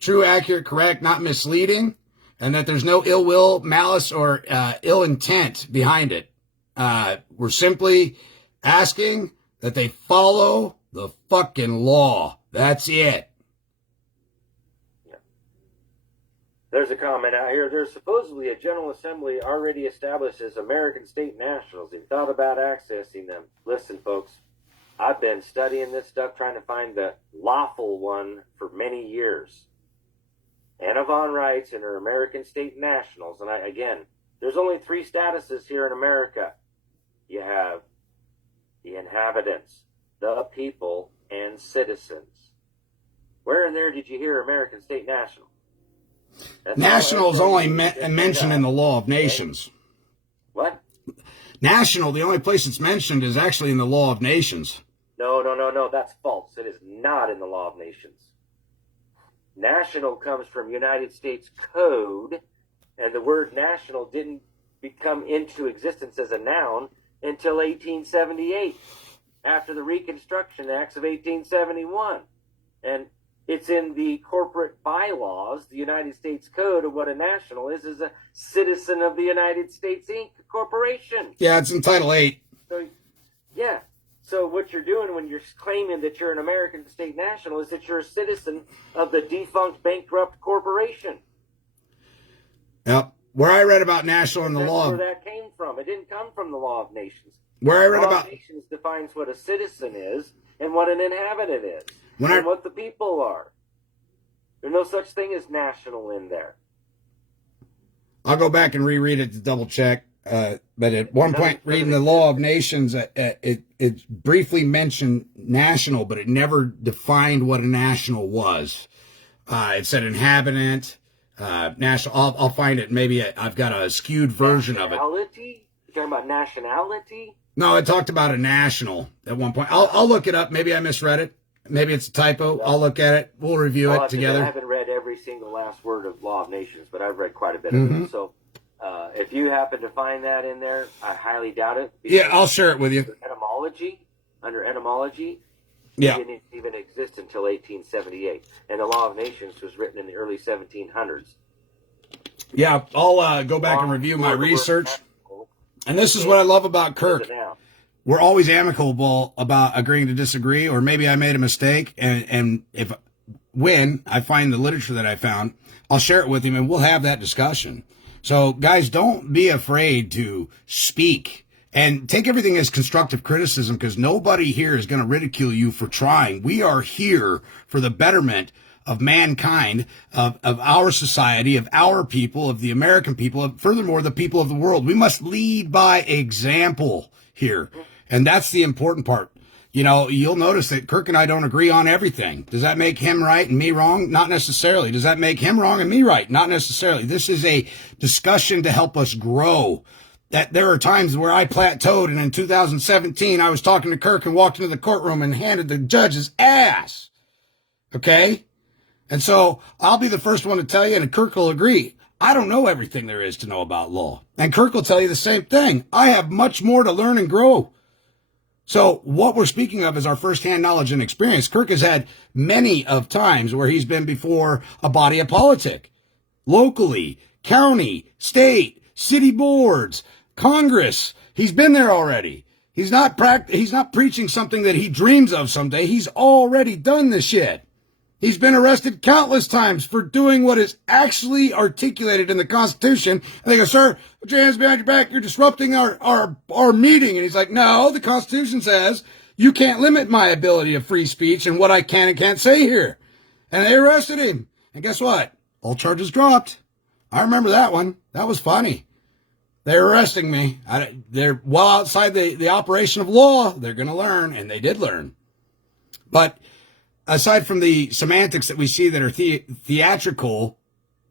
true, accurate, correct, not misleading, and that there's no ill will, malice, or ill intent behind it. We're simply asking that they follow the fucking law. That's it. Yeah. There's a comment out here. There's supposedly a General Assembly already established as American state nationals. Have you thought about accessing them? Listen, folks, I've been studying this stuff, trying to find the lawful one for many years. Anna Von writes in her American state nationals, and there's only 3 statuses here in America. You have the inhabitants, the people, and citizens. Where in there did you hear American state national? National is only mentioned in the Law of Nations. What? National, the only place it's mentioned is actually in the Law of Nations. No, that's false. It is not in the Law of Nations. National comes from United States Code, and the word national didn't become into existence as a noun until 1878, after the Reconstruction Acts of 1871. And it's in the corporate bylaws, the United States Code, of what a national is a citizen of the United States, Inc. Corporation. Yeah, it's in Title 8. So, yeah. So what you're doing when you're claiming that you're an American state national is that you're a citizen of the defunct bankrupt corporation. Yep. Where I read about national in the law. That's where that came from. It didn't come from the Law of Nations. Where I read Law about of Nations defines what a citizen is and what an inhabitant is, and what the people are. There's no such thing as national in there. I'll go back and reread it to double check. But at one point, reading the Law of Nations, it briefly mentioned national, but it never defined what a national was. It said inhabitant, national. I'll find it. Maybe I've got a skewed version of it. Nationality? You talking about nationality? No, it talked about a national at one point. I'll look it up. Maybe I misread it. Maybe it's a typo. I'll look at it. We'll review it together. I haven't read every single last word of Law of Nations, but I've read quite a bit of it. So if you happen to find that in there, I highly doubt it. Yeah, I'll share it with you. Under etymology, yeah, it didn't even exist until 1878. And the Law of Nations was written in the early 1700s. Yeah, I'll go back and review my research. And this is what I love about Kirk. We're always amicable about agreeing to disagree, or maybe I made a mistake. And when I find the literature that I found, I'll share it with him and we'll have that discussion. So guys, don't be afraid to speak and take everything as constructive criticism, because nobody here is going to ridicule you for trying. We are here for the betterment of mankind, of our society, of our people, of the American people, of, furthermore, the people of the world. We must lead by example here. And that's the important part. You know, you'll notice that Kirk and I don't agree on everything. Does that make him right and me wrong? Not necessarily. Does that make him wrong and me right? Not necessarily. This is a discussion to help us grow. That there are times where I plateaued, and in 2017, I was talking to Kirk and walked into the courtroom and handed the judge his ass. Okay? And so I'll be the first one to tell you, and Kirk will agree. I don't know everything there is to know about law. And Kirk will tell you the same thing. I have much more to learn and grow. So what we're speaking of is our firsthand knowledge and experience. Kirk has had many of times where he's been before a body of politic, locally, county, state, city boards, Congress. He's been there already. He's not preaching something that he dreams of someday. He's already done this shit. He's been arrested countless times for doing what is actually articulated in the Constitution. And they go, sir, put your hands behind your back. You're disrupting our meeting. And he's like, no, the Constitution says you can't limit my ability of free speech and what I can and can't say here. And they arrested him. And guess what? All charges dropped. I remember that one. That was funny. They're arresting me. They're well outside the operation of law. They're going to learn. And they did learn. But aside from the semantics that we see that are theatrical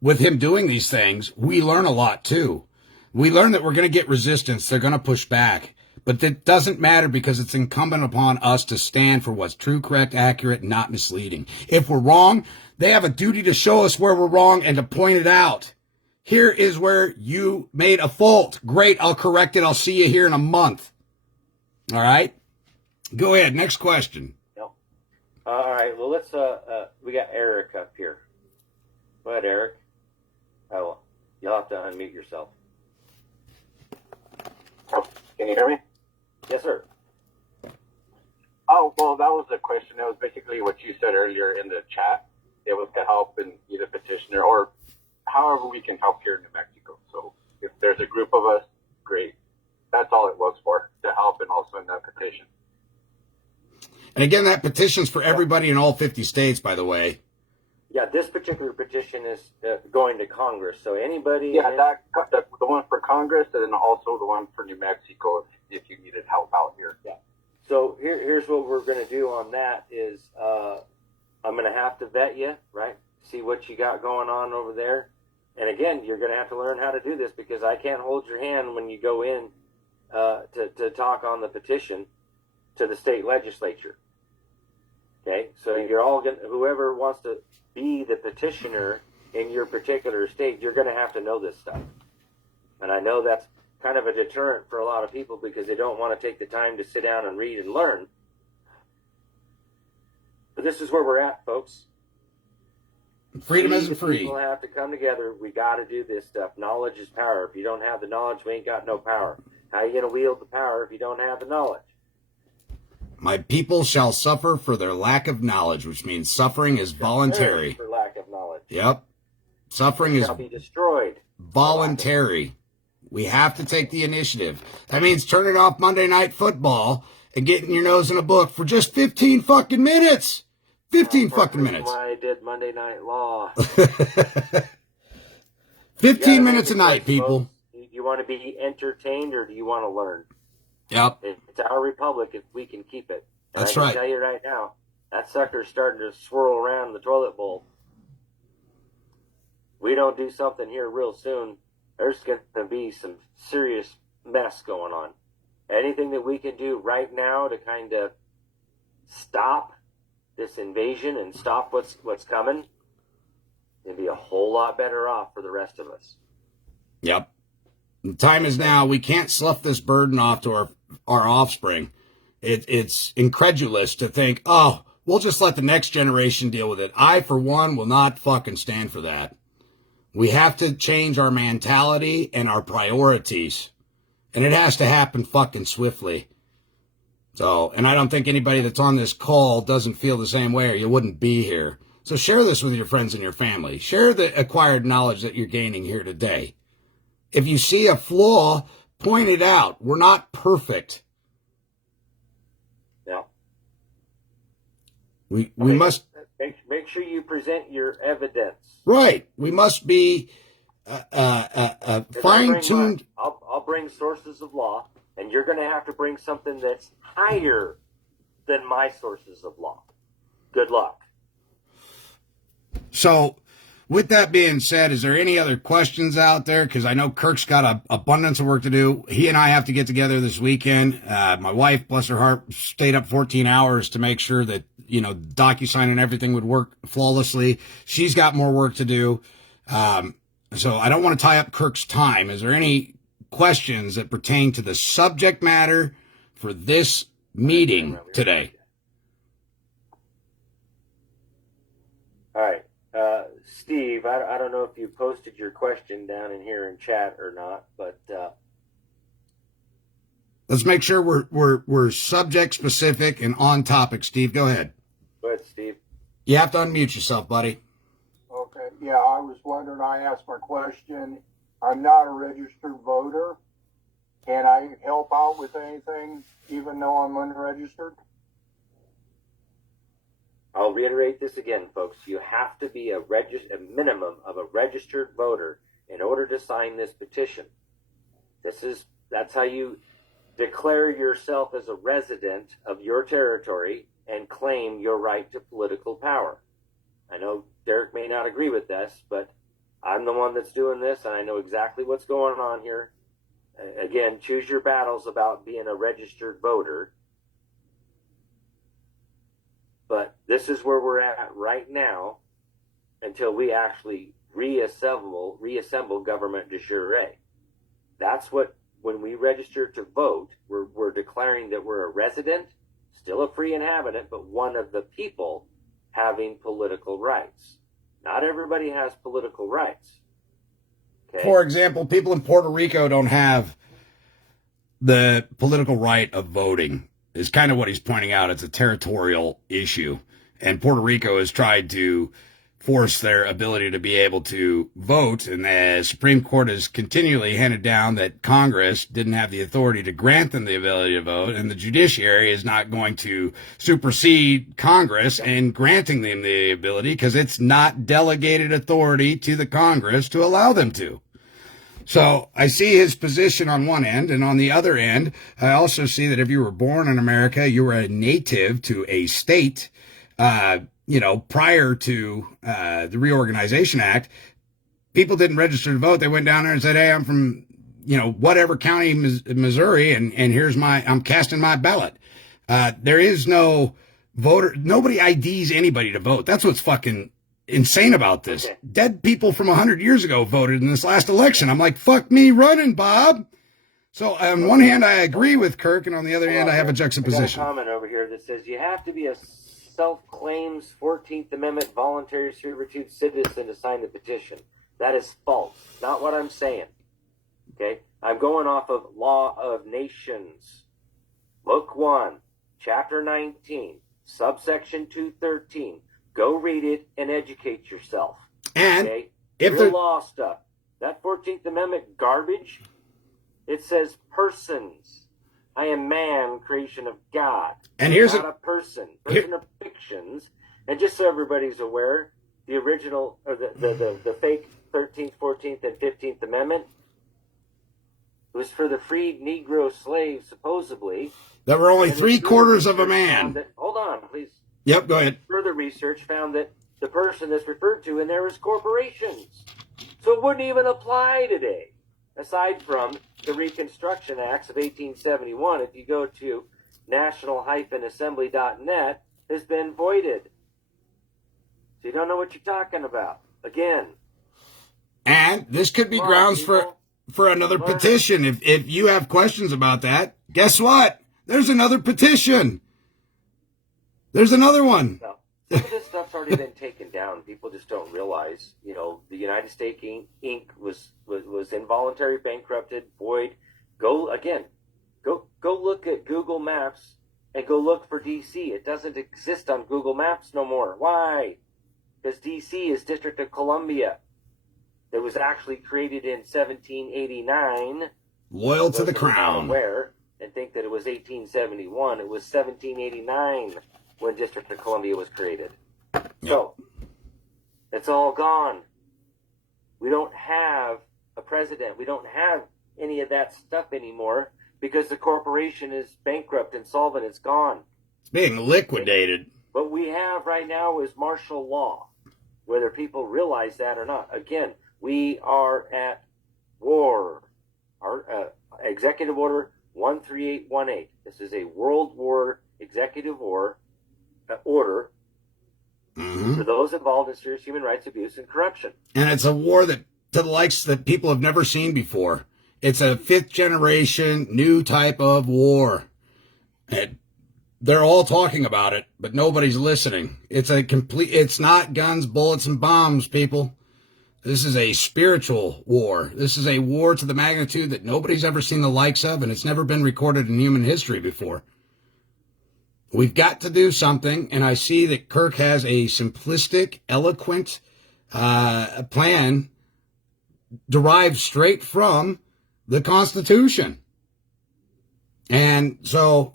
with him doing these things, we learn a lot too. We learn that we're going to get resistance. They're going to push back. But that doesn't matter, because it's incumbent upon us to stand for what's true, correct, accurate, not misleading. If we're wrong, they have a duty to show us where we're wrong and to point it out. Here is where you made a fault. Great, I'll correct it. I'll see you here in a month. All right? Go ahead. Next question. All right, well, let's, we got Eric up here. Go ahead, Eric. Oh, you'll have to unmute yourself. Oh, can you hear me? Yes, sir. Oh, well, that was the question. It was basically what you said earlier in the chat. It was to help in either petitioner or however we can help here in New Mexico. So if there's a group of us, great. That's all it was for, to help and also in that petition. And again, that petition's for everybody in all 50 states, by the way. Yeah, this particular petition is going to Congress. So anybody... Yeah, the one for Congress, and then also the one for New Mexico if you needed help out here. Yeah. So here's what we're going to do on that is I'm going to have to vet you, right? See what you got going on over there. And again, you're going to have to learn how to do this, because I can't hold your hand when you go in to talk on the petition to the state legislature. Okay, so you're all going, whoever wants to be the petitioner in your particular state, you're going to have to know this stuff. And I know that's kind of a deterrent for a lot of people, because they don't want to take the time to sit down and read and learn. But this is where we're at, folks. Freedom isn't free. People have to come together. We got to do this stuff. Knowledge is power. If you don't have the knowledge, we ain't got no power. How are you going to wield the power if you don't have the knowledge? My people shall suffer for their lack of knowledge, which means suffering is voluntary. For lack of knowledge. Yep. Suffering is shall be destroyed. voluntary. We have to take the initiative. That means turning off Monday Night Football and getting your nose in a book for just 15 fucking minutes. 15 fucking minutes. Why I did Monday Night Law. 15 minutes a night, people. Do you want to be entertained or do you want to learn? Yep. It's our republic if we can keep it. And That's I right. can tell you right now, that sucker's starting to swirl around the toilet bowl. We don't do something here real soon, there's going to be some serious mess going on. Anything that we can do right now to kind of stop this invasion and stop what's coming, it'd be a whole lot better off for the rest of us. Yep. The time is now. We can't slough this burden off to our offspring. It's incredulous to think, oh, we'll just let the next generation deal with it. I, for one, will not fucking stand for that. We have to change our mentality and our priorities. And it has to happen fucking swiftly. So, and I don't think anybody that's on this call doesn't feel the same way or you wouldn't be here. So share this with your friends and your family. Share the acquired knowledge that you're gaining here today. If you see a flaw, point it out. We're not perfect. Yeah. We must make sure you present your evidence. Right. We must be fine-tuned. I'll bring sources of law, and you're going to have to bring something that's higher than my sources of law. Good luck. So, with that being said, is there any other questions out there? Because I know Kirk's got an abundance of work to do. He and I have to get together this weekend. My wife, bless her heart, stayed up 14 hours to make sure that, DocuSign and everything would work flawlessly. She's got more work to do. So I don't want to tie up Kirk's time. Is there any questions that pertain to the subject matter for this meeting today? All right. Steve, I don't know if you posted your question down in here in chat or not, but let's make sure we're subject specific and on topic. Steve, go ahead. Go ahead, Steve. You have to unmute yourself, buddy. Okay. Yeah, I was wondering, I asked my question. I'm not a registered voter. Can I help out with anything even though I'm unregistered? I'll reiterate this again, folks. You have to be a minimum of a registered voter in order to sign this petition. That's how you declare yourself as a resident of your territory and claim your right to political power. I know Derrick may not agree with this, but I'm the one that's doing this, and I know exactly what's going on here. Again, choose your battles about being a registered voter. But this is where we're at right now until we actually reassemble government de jure. That's what, when we register to vote, we're declaring that we're a resident, still a free inhabitant, but one of the people having political rights. Not everybody has political rights. Okay? For example, people in Puerto Rico don't have the political right of voting. Is kind of what he's pointing out. It's a territorial issue. And Puerto Rico has tried to force their ability to be able to vote. And the Supreme Court has continually handed down that Congress didn't have the authority to grant them the ability to vote. And the judiciary is not going to supersede Congress in granting them the ability because it's not delegated authority to the Congress to allow them to. So I see his position on one end, and on the other end, I also see that if you were born in America, you were a native to a state, prior to the Reorganization Act. People didn't register to vote. They went down there and said, hey, I'm from, whatever county, Missouri, and here's I'm casting my ballot. There is no voter. Nobody IDs anybody to vote. That's what's fucking insane about this. Okay. Dead people from 100 years ago voted in this last election. I'm like, fuck me running, Bob. So on one hand, I agree with Kirk, and on the other hand, I have a juxtaposition. I got a comment over here that says you have to be a self-claims 14th Amendment voluntary servitude citizen to sign the petition. That is false. Not what I'm saying. Okay? I'm going off of Law of Nations. Book 1, Chapter 19, subsection 213. Go read it and educate yourself. And okay? if Real there, law stuff. That 14th Amendment garbage, It says persons. I am man, creation of God. And here's not a person of fictions. And just so everybody's aware, the original, or the fake 13th, 14th, and 15th Amendment was for the freed Negro slaves, supposedly. That were only 3/4 of a man. Hold on, please. Yep, go ahead. Further research found that the person that's referred to in there is corporations. So it wouldn't even apply today. Aside from the Reconstruction Acts of 1871, if you go to national-assembly.net, has been voided. So you don't know what you're talking about. Again. And this could be grounds for another petition. If you have questions about that, guess what? There's another petition. There's another one. No. Some of this stuff's already been taken down. People just don't realize, the United States Inc. was involuntary bankrupted, void. Go look at Google Maps and go look for DC. It doesn't exist on Google Maps no more. Why? Because DC is District of Columbia. It was actually created in 1789. Loyal to the crown. Aware and think that it was 1871. It was 1789 when District of Columbia was created. Yep. So, it's all gone. We don't have a president. We don't have any of that stuff anymore because the corporation is bankrupt, insolvent. It's gone. It's being liquidated. What we have right now is martial law, whether people realize that or not. Again, we are at war. Our Executive Order 13818. This is a World War executive order for those involved in serious human rights abuse and corruption. And it's a war that to the likes that people have never seen before. It's a 5th generation, new type of war. And they're all talking about it, but nobody's listening. It's not guns, bullets, and bombs, people. This is a spiritual war. This is a war to the magnitude that nobody's ever seen the likes of, and it's never been recorded in human history before. We've got to do something, and I see that Kirk has a simplistic, eloquent plan derived straight from the Constitution. And so,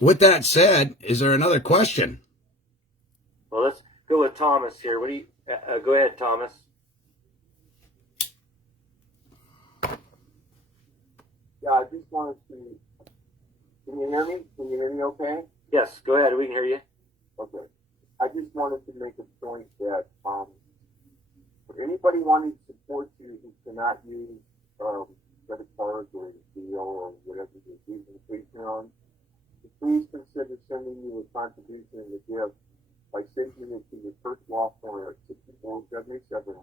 with that said, is there another question? Well, let's go with Thomas here. What do you? Go ahead, Thomas. Yeah, I just wanted to. Can you hear me? Can you hear me okay? Yes, go ahead. We can hear you. Okay. I just wanted to make a point that for anybody wanting to support you who cannot use credit cards or deal or whatever you're using Patreon, please consider sending you a contribution and a gift by sending it to your first law corner at 6477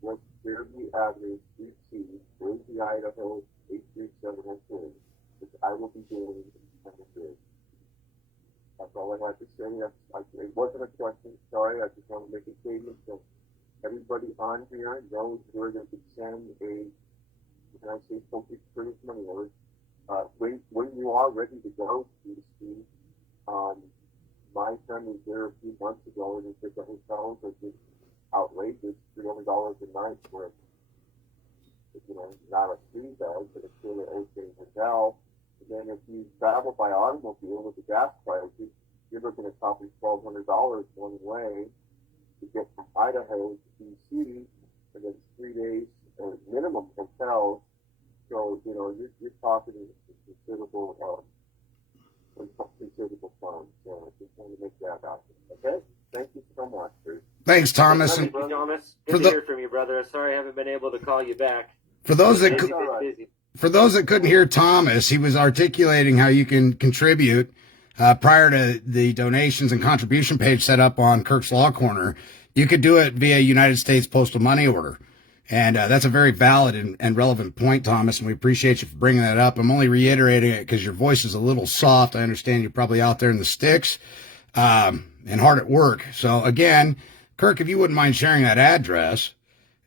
West Fairview Avenue, Suite C, Boise, Idaho, 83703. Which I will be doing in September. That's all I had to say. It wasn't a question. Sorry, I just want to make a statement so everybody on here knows where they could send focused British money orders. When you are ready to go to DC, my son was there a few months ago and he said the hotels are just outrageous, $300 a night for not a 3-bed, but it's still an okay hotel. And then if you travel by automobile with the gas prices, you're looking at probably $1,200 one way to get from Idaho to DC, and then 3 days minimum hotel. So you're talking considerable funds. So I just want to make that out. Okay, thank you so much, Bruce. Thanks, Thomas. Thank you, Thomas. Good to hear from you, brother. Sorry I haven't been able to call you back. For those that couldn't hear Thomas, he was articulating how you can contribute prior to the donations and contribution page set up on Kirk's Law Corner. You could do it via United States Postal Money Order. And that's a very valid and relevant point, Thomas, and we appreciate you for bringing that up. I'm only reiterating it because your voice is a little soft. I understand you're probably out there in the sticks and hard at work. So, again, Kirk, if you wouldn't mind sharing that address,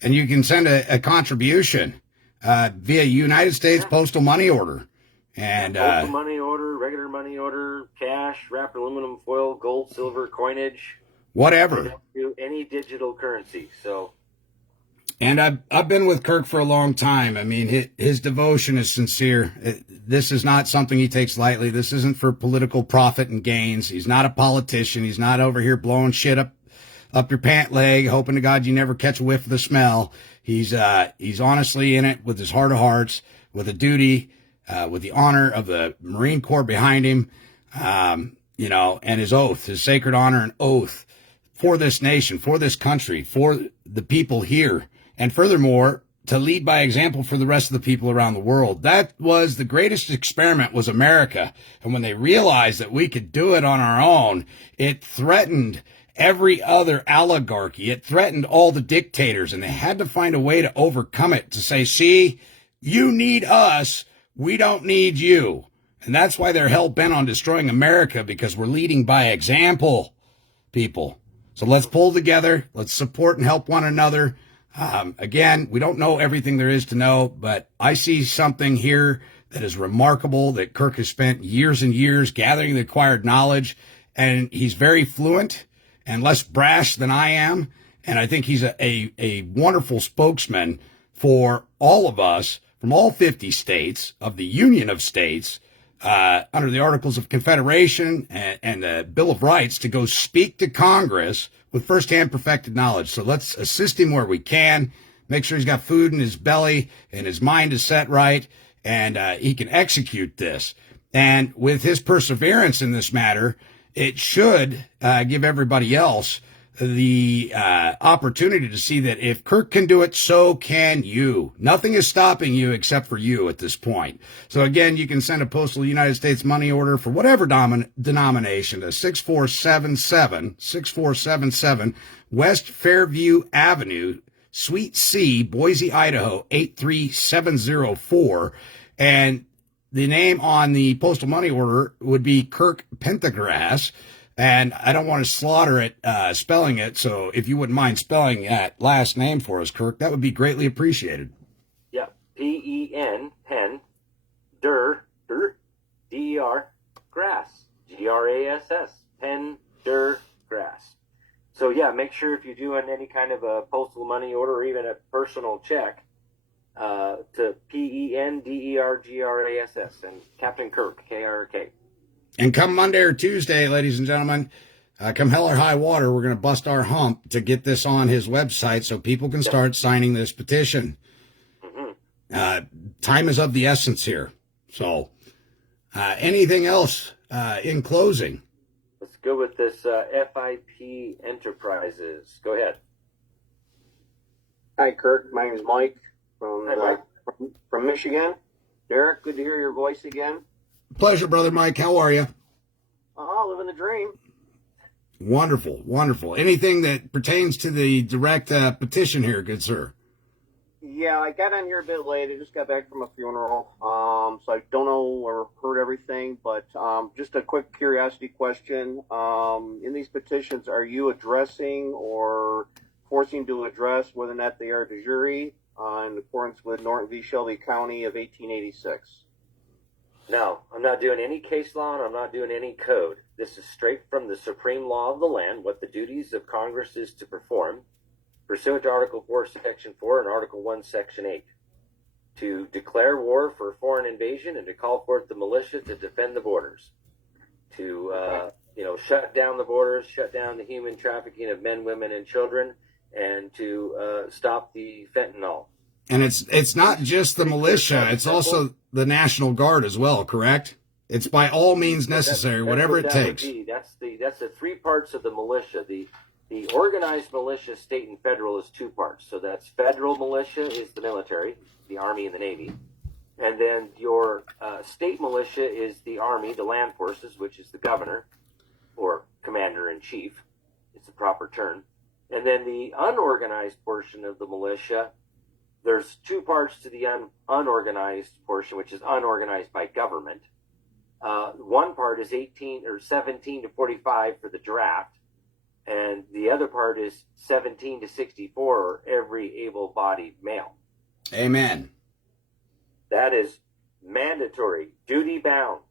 and you can send a contribution via United States Postal Money Order. And postal money order, regular money order, cash, wrapped aluminum foil, gold, silver, coinage. Whatever. Any digital currency. So And I've been with Kirk for a long time. I mean, his devotion is sincere. This is not something he takes lightly. This isn't for political profit and gains. He's not a politician. He's not over here blowing shit up your pant leg, hoping to God you never catch a whiff of the smell. He's honestly in it with his heart of hearts, with a duty, with the honor of the Marine Corps behind him, and his oath, his sacred honor and oath for this nation, for this country, for the people here. And furthermore, to lead by example for the rest of the people around the world. That was the greatest experiment, was America. And when they realized that we could do it on our own, it threatened every other oligarchy. It threatened all the dictators, and they had to find a way to overcome it, to say, see, you need us, we don't need you. And that's why they're hell-bent on destroying America, because we're leading by example, people. So let's pull together, let's support and help one another. Again, we don't know everything there is to know, but I see something here that is remarkable, that Kirk has spent years and years gathering the acquired knowledge, and he's very fluent and less brash than I am. And I think he's a wonderful spokesman for all of us from all 50 states of the Union of States, under the Articles of Confederation and the Bill of Rights, to go speak to Congress with firsthand perfected knowledge. So let's assist him where we can, make sure he's got food in his belly and his mind is set right, and he can execute this. And with his perseverance in this matter, it should give everybody else the opportunity to see that if Kirk can do it, so can you. Nothing is stopping you except for you at this point. So again, you can send a postal United States money order for whatever denomination to 6477 West Fairview Avenue, Suite C, Boise, Idaho, 83704. And the name on the postal money order would be Kirk Pendergrass. And I don't want to slaughter it, spelling it. So if you wouldn't mind spelling that last name for us, Kirk, that would be greatly appreciated. Yeah. P-E-N, Pen, D-E-R, Grass, G-R-A-S-S, Pendergrass. So yeah, make sure if you're doing any kind of a postal money order or even a personal check, to Pendergrass and Captain Kirk, K-R-K. And come Monday or Tuesday, ladies and gentlemen, come hell or high water, we're going to bust our hump to get this on his website so people can start signing this petition. Mm-hmm. Time is of the essence here. So anything else in closing? Let's go with this FIP Enterprises. Go ahead. Hi, Kirk. My name is Mike from Michigan. Derrick, good to hear your voice again. Pleasure, brother Mike. How are you? Living the dream. Wonderful, wonderful. Anything that pertains to the direct petition here, good sir? Yeah, I got on here a bit late. I just got back from a funeral, so I don't know or heard everything, but just a quick curiosity question. In these petitions, are you addressing or forcing to address whether or not they are de jure in accordance with Norton v. Shelby County of 1886? No, I'm not doing any case law and I'm not doing any code. This is straight from the supreme law of the land, what the duties of Congress is to perform, pursuant to Article 4, Section 4 and Article 1, Section 8, to declare war for foreign invasion and to call forth the militia to defend the borders, to shut down the borders, shut down the human trafficking of men, women, and children, and to stop the fentanyl. And it's not just the militia, it's also the National Guard as well, correct? It's by all means necessary, whatever it takes. That's the three parts of the militia. The organized militia, state and federal, is two parts. So that's federal militia is the military, the Army and the Navy. And then your state militia is the Army, the land forces, which is the governor or commander-in-chief. It's the proper term. And then the unorganized portion of the militia, there's two parts to the unorganized portion, which is unorganized by government. One part is 17 to 45 for the draft, and the other part is 17 to 64 for every able-bodied male. Amen. That is mandatory, duty-bound,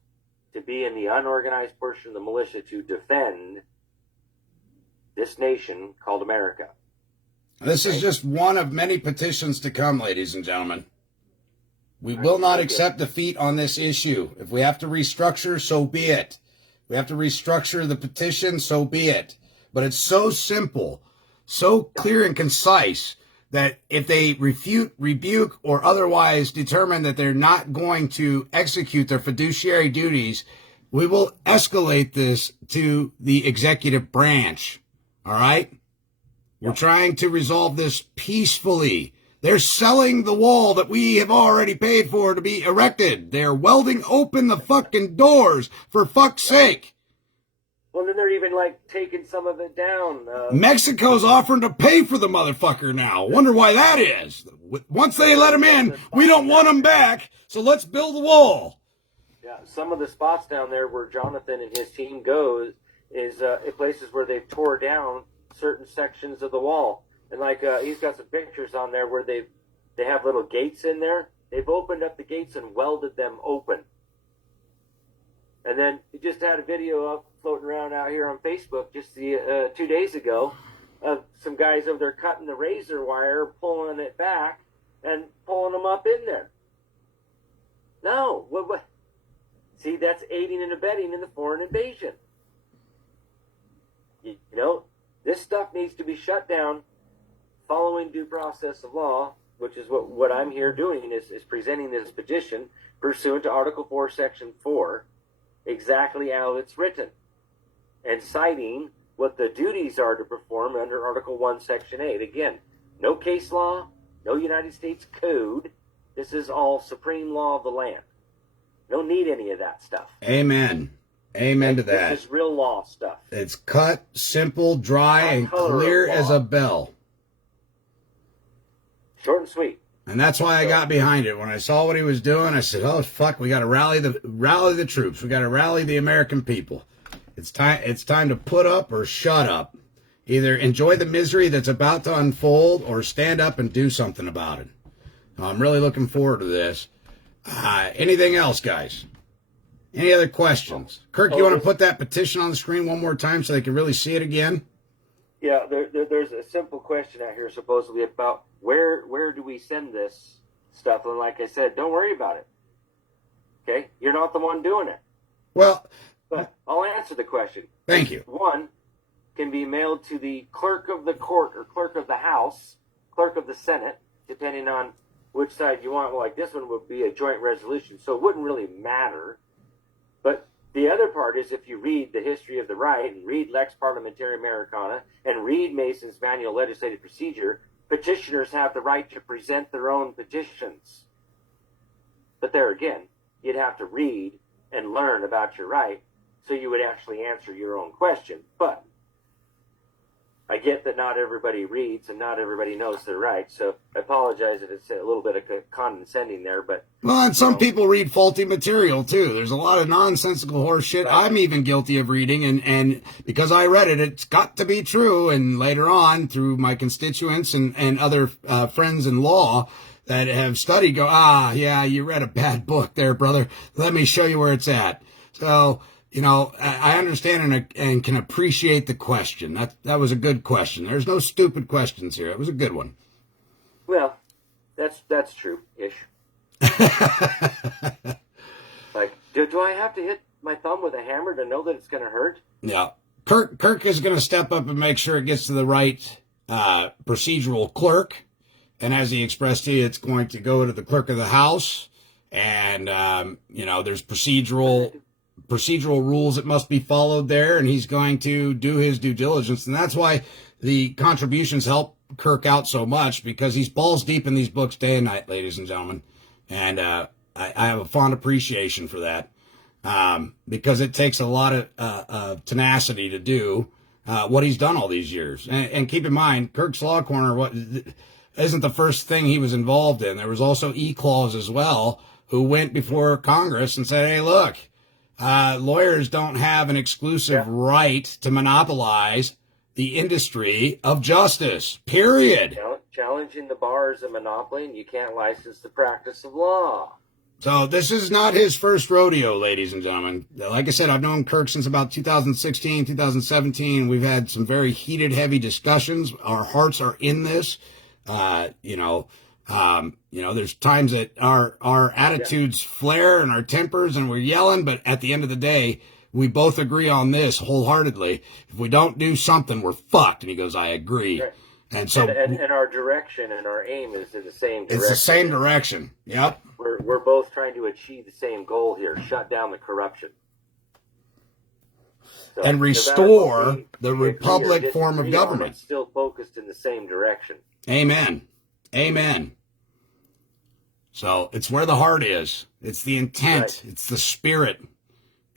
to be in the unorganized portion of the militia to defend this nation called America. This is just one of many petitions to come, ladies and gentlemen. We will not accept defeat on this issue. If we have to restructure, so be it. If we have to restructure the petition, so be it. But it's so simple, so clear and concise that if they refute, rebuke, or otherwise determine that they're not going to execute their fiduciary duties, we will escalate this to the executive branch. All right? We're trying to resolve this peacefully. They're selling the wall that we have already paid for to be erected. They're welding open the fucking doors, for fuck's sake. Well, then they're even, like, taking some of it down. Mexico's offering to pay for the motherfucker now. Wonder why that is. Once they let him in, we don't want him back, so let's build the wall. Yeah, some of the spots down there where Jonathan and his team goes is places where they've tore down certain sections of the wall. And like he's got some pictures on there where they have little gates in there. They've opened up the gates and welded them open. And then he just had a video up floating around out here on Facebook just 2 days ago of some guys over there cutting the razor wire, pulling it back, and pulling them up in there. No, what? See, that's aiding and abetting in the foreign invasion. You know, this stuff needs to be shut down following due process of law, which is what I'm here doing, is presenting this petition pursuant to Article 4, Section 4, exactly how it's written, and citing what the duties are to perform under Article 1, Section 8. Again, no case law, no United States Code. This is all supreme law of the land. Don't need any of that stuff. Amen. Amen to that. This is real law stuff. It's cut, simple, dry, and clear as a bell. Short and sweet. And that's why I got behind it. When I saw what he was doing, I said, "Oh fuck, we got to rally the troops. We got to rally the American people. It's time to put up or shut up. Either enjoy the misery that's about to unfold or stand up and do something about it." I'm really looking forward to this. Anything else, guys? Any other questions? Kirk, you want to put that petition on the screen one more time so they can really see it again? Yeah, there's a simple question out here supposedly about where do we send this stuff? And like I said, don't worry about it. Okay? You're not the one doing it. Well, but I'll answer the question. Thank you. One can be mailed to the clerk of the court or clerk of the House, clerk of the Senate, depending on which side you want. Well, like this one would be a joint resolution, so it wouldn't really matter. But the other part is if you read the history of the right and read Lex Parliamentary Americana and read Mason's Manual of Legislative Procedure, petitioners have the right to present their own petitions. But there again, you'd have to read and learn about your right so you would actually answer your own question. But I get that not everybody reads and not everybody knows their rights, so I apologize if it's a little bit of condescending there, but... Well, and some people read faulty material, too. There's a lot of nonsensical horse shit I'm even guilty of reading, and because I read it, it's got to be true, and later on, through my constituents and other friends in law that have studied, go, yeah, you read a bad book there, brother. Let me show you where it's at. So... You know, I understand and can appreciate the question. That was a good question. There's no stupid questions here. It was a good one. Well, that's true-ish. Like, do I have to hit my thumb with a hammer to know that it's going to hurt? Yeah. Kirk is going to step up and make sure it gets to the right procedural clerk. And as he expressed to you, it's going to go to the clerk of the House. And, there's procedural rules that must be followed there, and he's going to do his due diligence. And that's why the contributions help Kirk out so much, because he's balls deep in these books day and night, ladies and gentlemen. And I have a fond appreciation for that, because it takes a lot of tenacity to do what he's done all these years. And keep in mind, Kirk's Law Corner isn't the first thing he was involved in. There was also E-Clause as well, who went before Congress and said, hey, look, lawyers don't have an exclusive right to monopolize the industry of justice, period. Challenging the bar is a monopoly, and you can't license the practice of law. So this is not his first rodeo, ladies and gentlemen. Like I said, I've known Kirk since about 2016, 2017. We've had some very heated, heavy discussions. Our hearts are in this. There's times that our attitudes flare and our tempers and we're yelling, but at the end of the day, we both agree on this wholeheartedly. If we don't do something, we're fucked. And he goes, I agree. Right. And so, and our direction and our aim is in the same direction. It's the same direction. Yep. We're both trying to achieve the same goal here: shut down the corruption, and restore the republic form of government. It's still focused in the same direction. Amen. Amen. So it's where the heart is. It's the intent. Right. It's the spirit.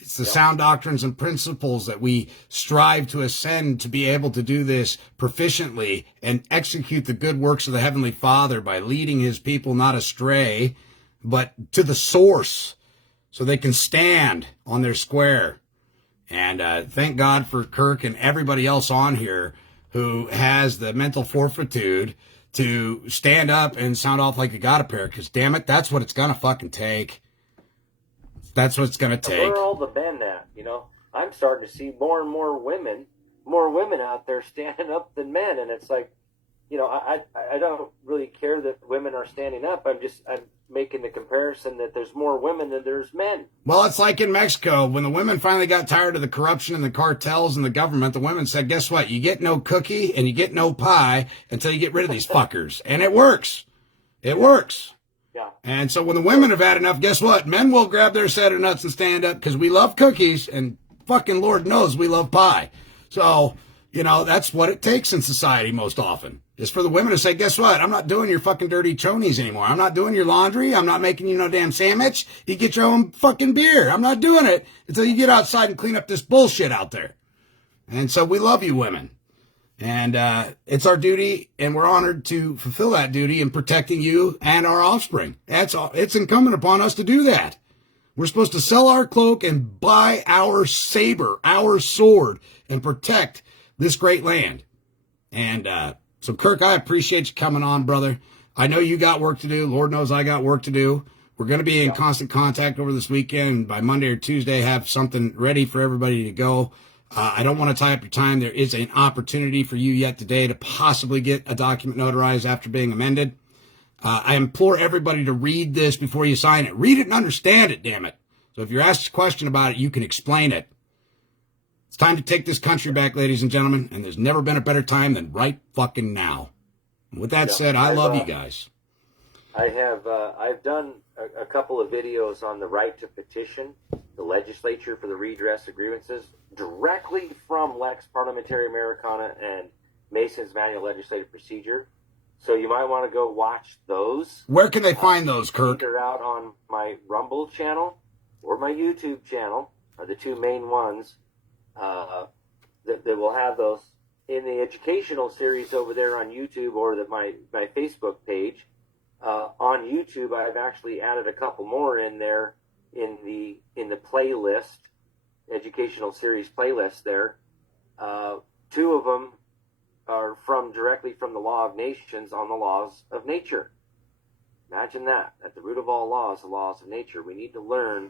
It's the sound doctrines and principles that we strive to ascend to be able to do this proficiently and execute the good works of the Heavenly Father by leading his people not astray, but to the source so they can stand on their square. And thank God for Kirk and everybody else on here who has the mental fortitude to stand up and sound off like you got a pair, because damn it, that's what it's going to fucking take. That's what it's going to take. Where are all the men at? I'm starting to see more and more women out there standing up than men. And it's like, I don't really care that women are standing up. I'm making the comparison that there's more women than there's men. Well, it's like in Mexico, when the women finally got tired of the corruption and the cartels and the government, the women said, guess what? You get no cookie and you get no pie until you get rid of these fuckers. And it works. It works. Yeah. And so when the women have had enough, guess what? Men will grab their set of nuts and stand up because we love cookies and fucking Lord knows we love pie. So, that's what it takes in society most often. Is for the women to say, guess what? I'm not doing your fucking dirty chonies anymore. I'm not doing your laundry. I'm not making you no damn sandwich. You get your own fucking beer. I'm not doing it until you get outside and clean up this bullshit out there. And so we love you women. And it's our duty, and we're honored to fulfill that duty in protecting you and our offspring. It's incumbent upon us to do that. We're supposed to sell our cloak and buy our saber, our sword, and protect this great land. And so, Kirk, I appreciate you coming on, brother. I know you got work to do. Lord knows I got work to do. We're going to be in constant contact over this weekend. And by Monday or Tuesday, have something ready for everybody to go. I don't want to tie up your time. There is an opportunity for you yet today to possibly get a document notarized after being amended. I implore everybody to read this before you sign it. Read it and understand it, damn it. So if you're asked a question about it, you can explain it. It's time to take this country back, ladies and gentlemen, and there's never been a better time than right fucking now. And with that said, I love you guys. I've done a couple of videos on the right to petition the legislature for the redress of grievances directly from Lex Parliamentary Americana and Mason's Manual Legislative Procedure. So you might want to go watch those. Where can they find those, Kirk? They're out on my Rumble channel or my YouTube channel are the two main ones that will have those. In the educational series over there on YouTube or my Facebook page, on YouTube, I've actually added a couple more in there in the playlist, educational series playlist there. Two of them are directly from the Law of Nations on the laws of nature. Imagine that. At the root of all laws, the laws of nature. We need to learn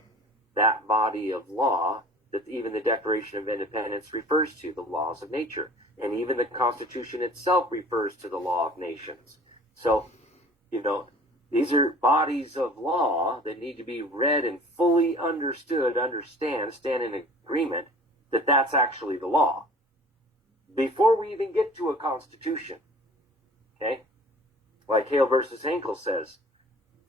that body of law that even the Declaration of Independence refers to, the laws of nature. And even the Constitution itself refers to the law of nations. So, these are bodies of law that need to be read and fully understood, stand in agreement that that's actually the law. Before we even get to a constitution, okay? Like Hale versus Henkel says,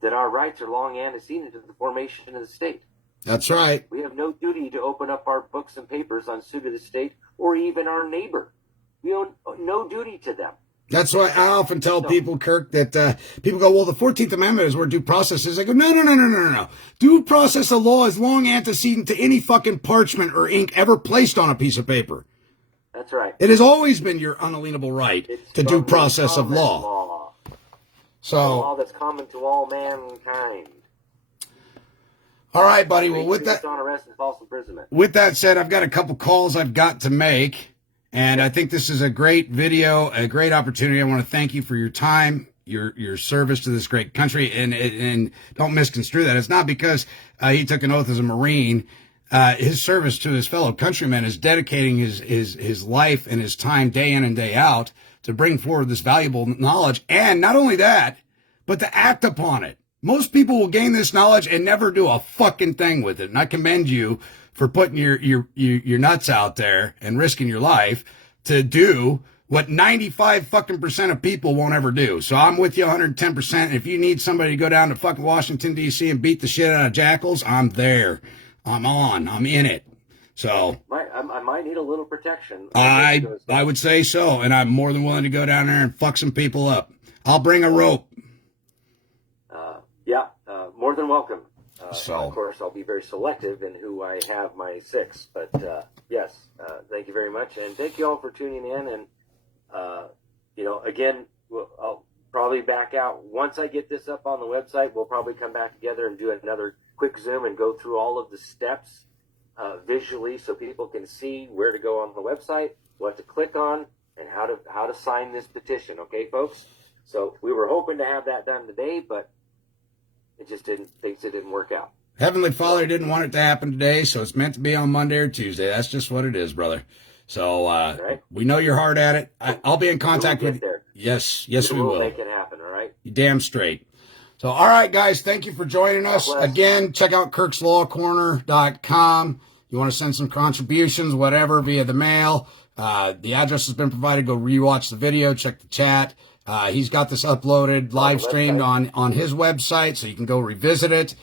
that our rights are long antecedent to the formation of the state. That's right. We have no duty to open up our books and papers on suit of the state or even our neighbor. We owe no duty to them. That's why I often tell people, Kirk, that people go, well, the 14th Amendment is where due process is. I go, no. Due process of law is long antecedent to any fucking parchment or ink ever placed on a piece of paper. That's right. It has always been your unalienable right to due process of law. So, a law that's common to all mankind. All right, buddy. Well, with that said, I've got a couple calls I've got to make. And I think this is a great video, a great opportunity. I want to thank you for your time. your service to this great country. And don't misconstrue that. It's not because he took an oath as a Marine. His service to his fellow countrymen is dedicating his life and his time day in and day out to bring forward this valuable knowledge. And not only that, but to act upon it. Most people will gain this knowledge and never do a fucking thing with it. And I commend you for putting your nuts out there and risking your life to do what 95 fucking percent of people won't ever do. So I'm with you 110%. If you need somebody to go down to fucking Washington, D.C. and beat the shit out of jackals, I'm there. I'm in it. So I might need a little protection. I would say so. And I'm more than willing to go down there and fuck some people up. I'll bring a rope. More than welcome. So, of course, I'll be very selective in who I have my 6. But yes, thank you very much, and thank you all for tuning in. And again, I'll probably back out once I get this up on the website. We'll probably come back together and do another quick Zoom and go through all of the steps visually, so people can see where to go on the website, what to click on, and how to sign this petition. Okay, folks. So we were hoping to have that done today, but things didn't work out. Heavenly Father didn't want it to happen today, so it's meant to be on Monday or Tuesday. That's just what it is, brother. So right. We know you're hard at it. I'll be in contact with you. There. Yes, we will. Make it happen, all right? You damn straight. So, all right, guys, thank you for joining us. Again, check out kirkslawcorner.com. You want to send some contributions, whatever, via the mail. The address has been provided. Go rewatch the video, check the chat. He's got this uploaded, live streamed on his website, so you can go revisit it.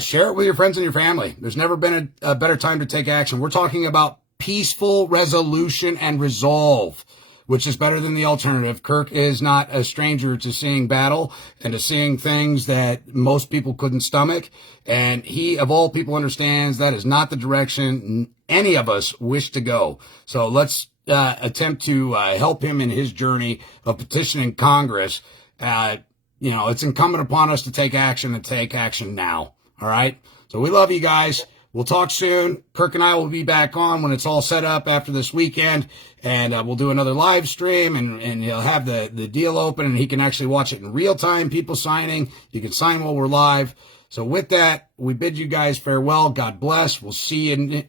Share it with your friends and your family. There's never been a better time to take action. We're talking about peaceful resolution and resolve, which is better than the alternative. Kirk is not a stranger to seeing battle and to seeing things that most people couldn't stomach. And he, of all people, understands that is not the direction any of us wish to go. So let's attempt to help him in his journey of petitioning Congress. It's incumbent upon us to take action and take action now. All right. So we love you guys. We'll talk soon. Kirk and I will be back on when it's all set up after this weekend, and we'll do another live stream, and he'll have the deal open, and he can actually watch it in real time. People signing. You can sign while we're live. So with that, we bid you guys farewell. God bless. We'll see you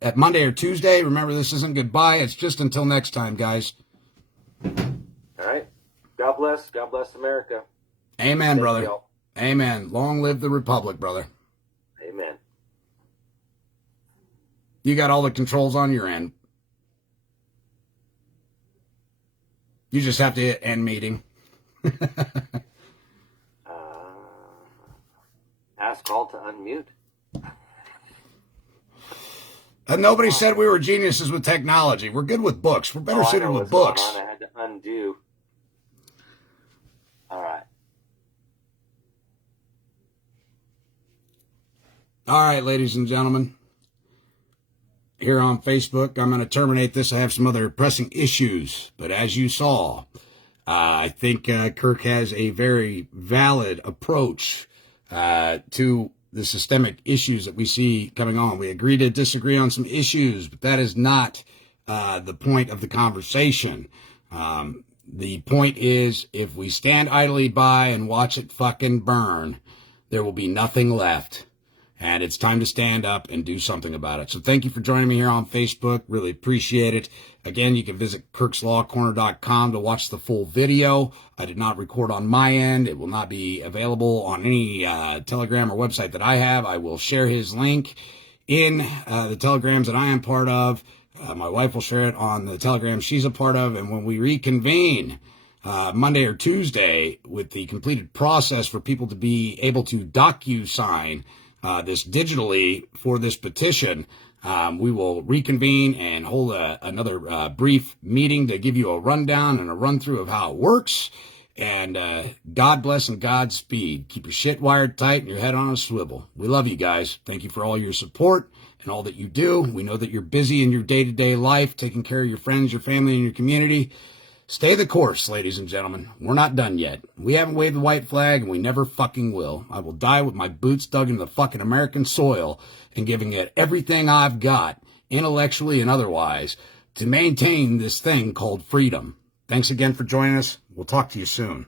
at Monday or Tuesday. Remember, this isn't goodbye. It's just until next time, guys. All right. God bless. God bless America. Amen, brother. Amen. Long live the Republic, brother. Amen. You got all the controls on your end. You just have to hit end meeting. Ask all to unmute. Nobody said we were geniuses with technology. We're good with books. We're better suited with books. I had to undo. All right. All right, ladies and gentlemen. Here on Facebook, I'm going to terminate this. I have some other pressing issues. But as you saw, I think Kirk has a very valid approach to the systemic issues that we see coming on. We agree to disagree on some issues, but that is not the point of the conversation. The point is, if we stand idly by and watch it fucking burn, there will be nothing left. And it's time to stand up and do something about it. So thank you for joining me here on Facebook. Really appreciate it. Again, you can visit kirkslawcorner.com to watch the full video. I did not record on my end. It will not be available on any Telegram or website that I have. I will share his link in the Telegrams that I am part of. My wife will share it on the Telegram she's a part of. And when we reconvene Monday or Tuesday with the completed process for people to be able to DocuSign this digitally for this petition, we will reconvene and hold another brief meeting to give you a rundown and a run through of how it works. And God bless and Godspeed. Keep your shit wired tight and your head on a swivel. We love you guys. Thank you for all your support and all that you do. We know that you're busy in your day-to-day life, taking care of your friends, your family, and your community. Stay the course, ladies and gentlemen. We're not done yet. We haven't waved the white flag, and we never fucking will. I will die with my boots dug into the fucking American soil and giving it everything I've got, intellectually and otherwise, to maintain this thing called freedom. Thanks again for joining us. We'll talk to you soon.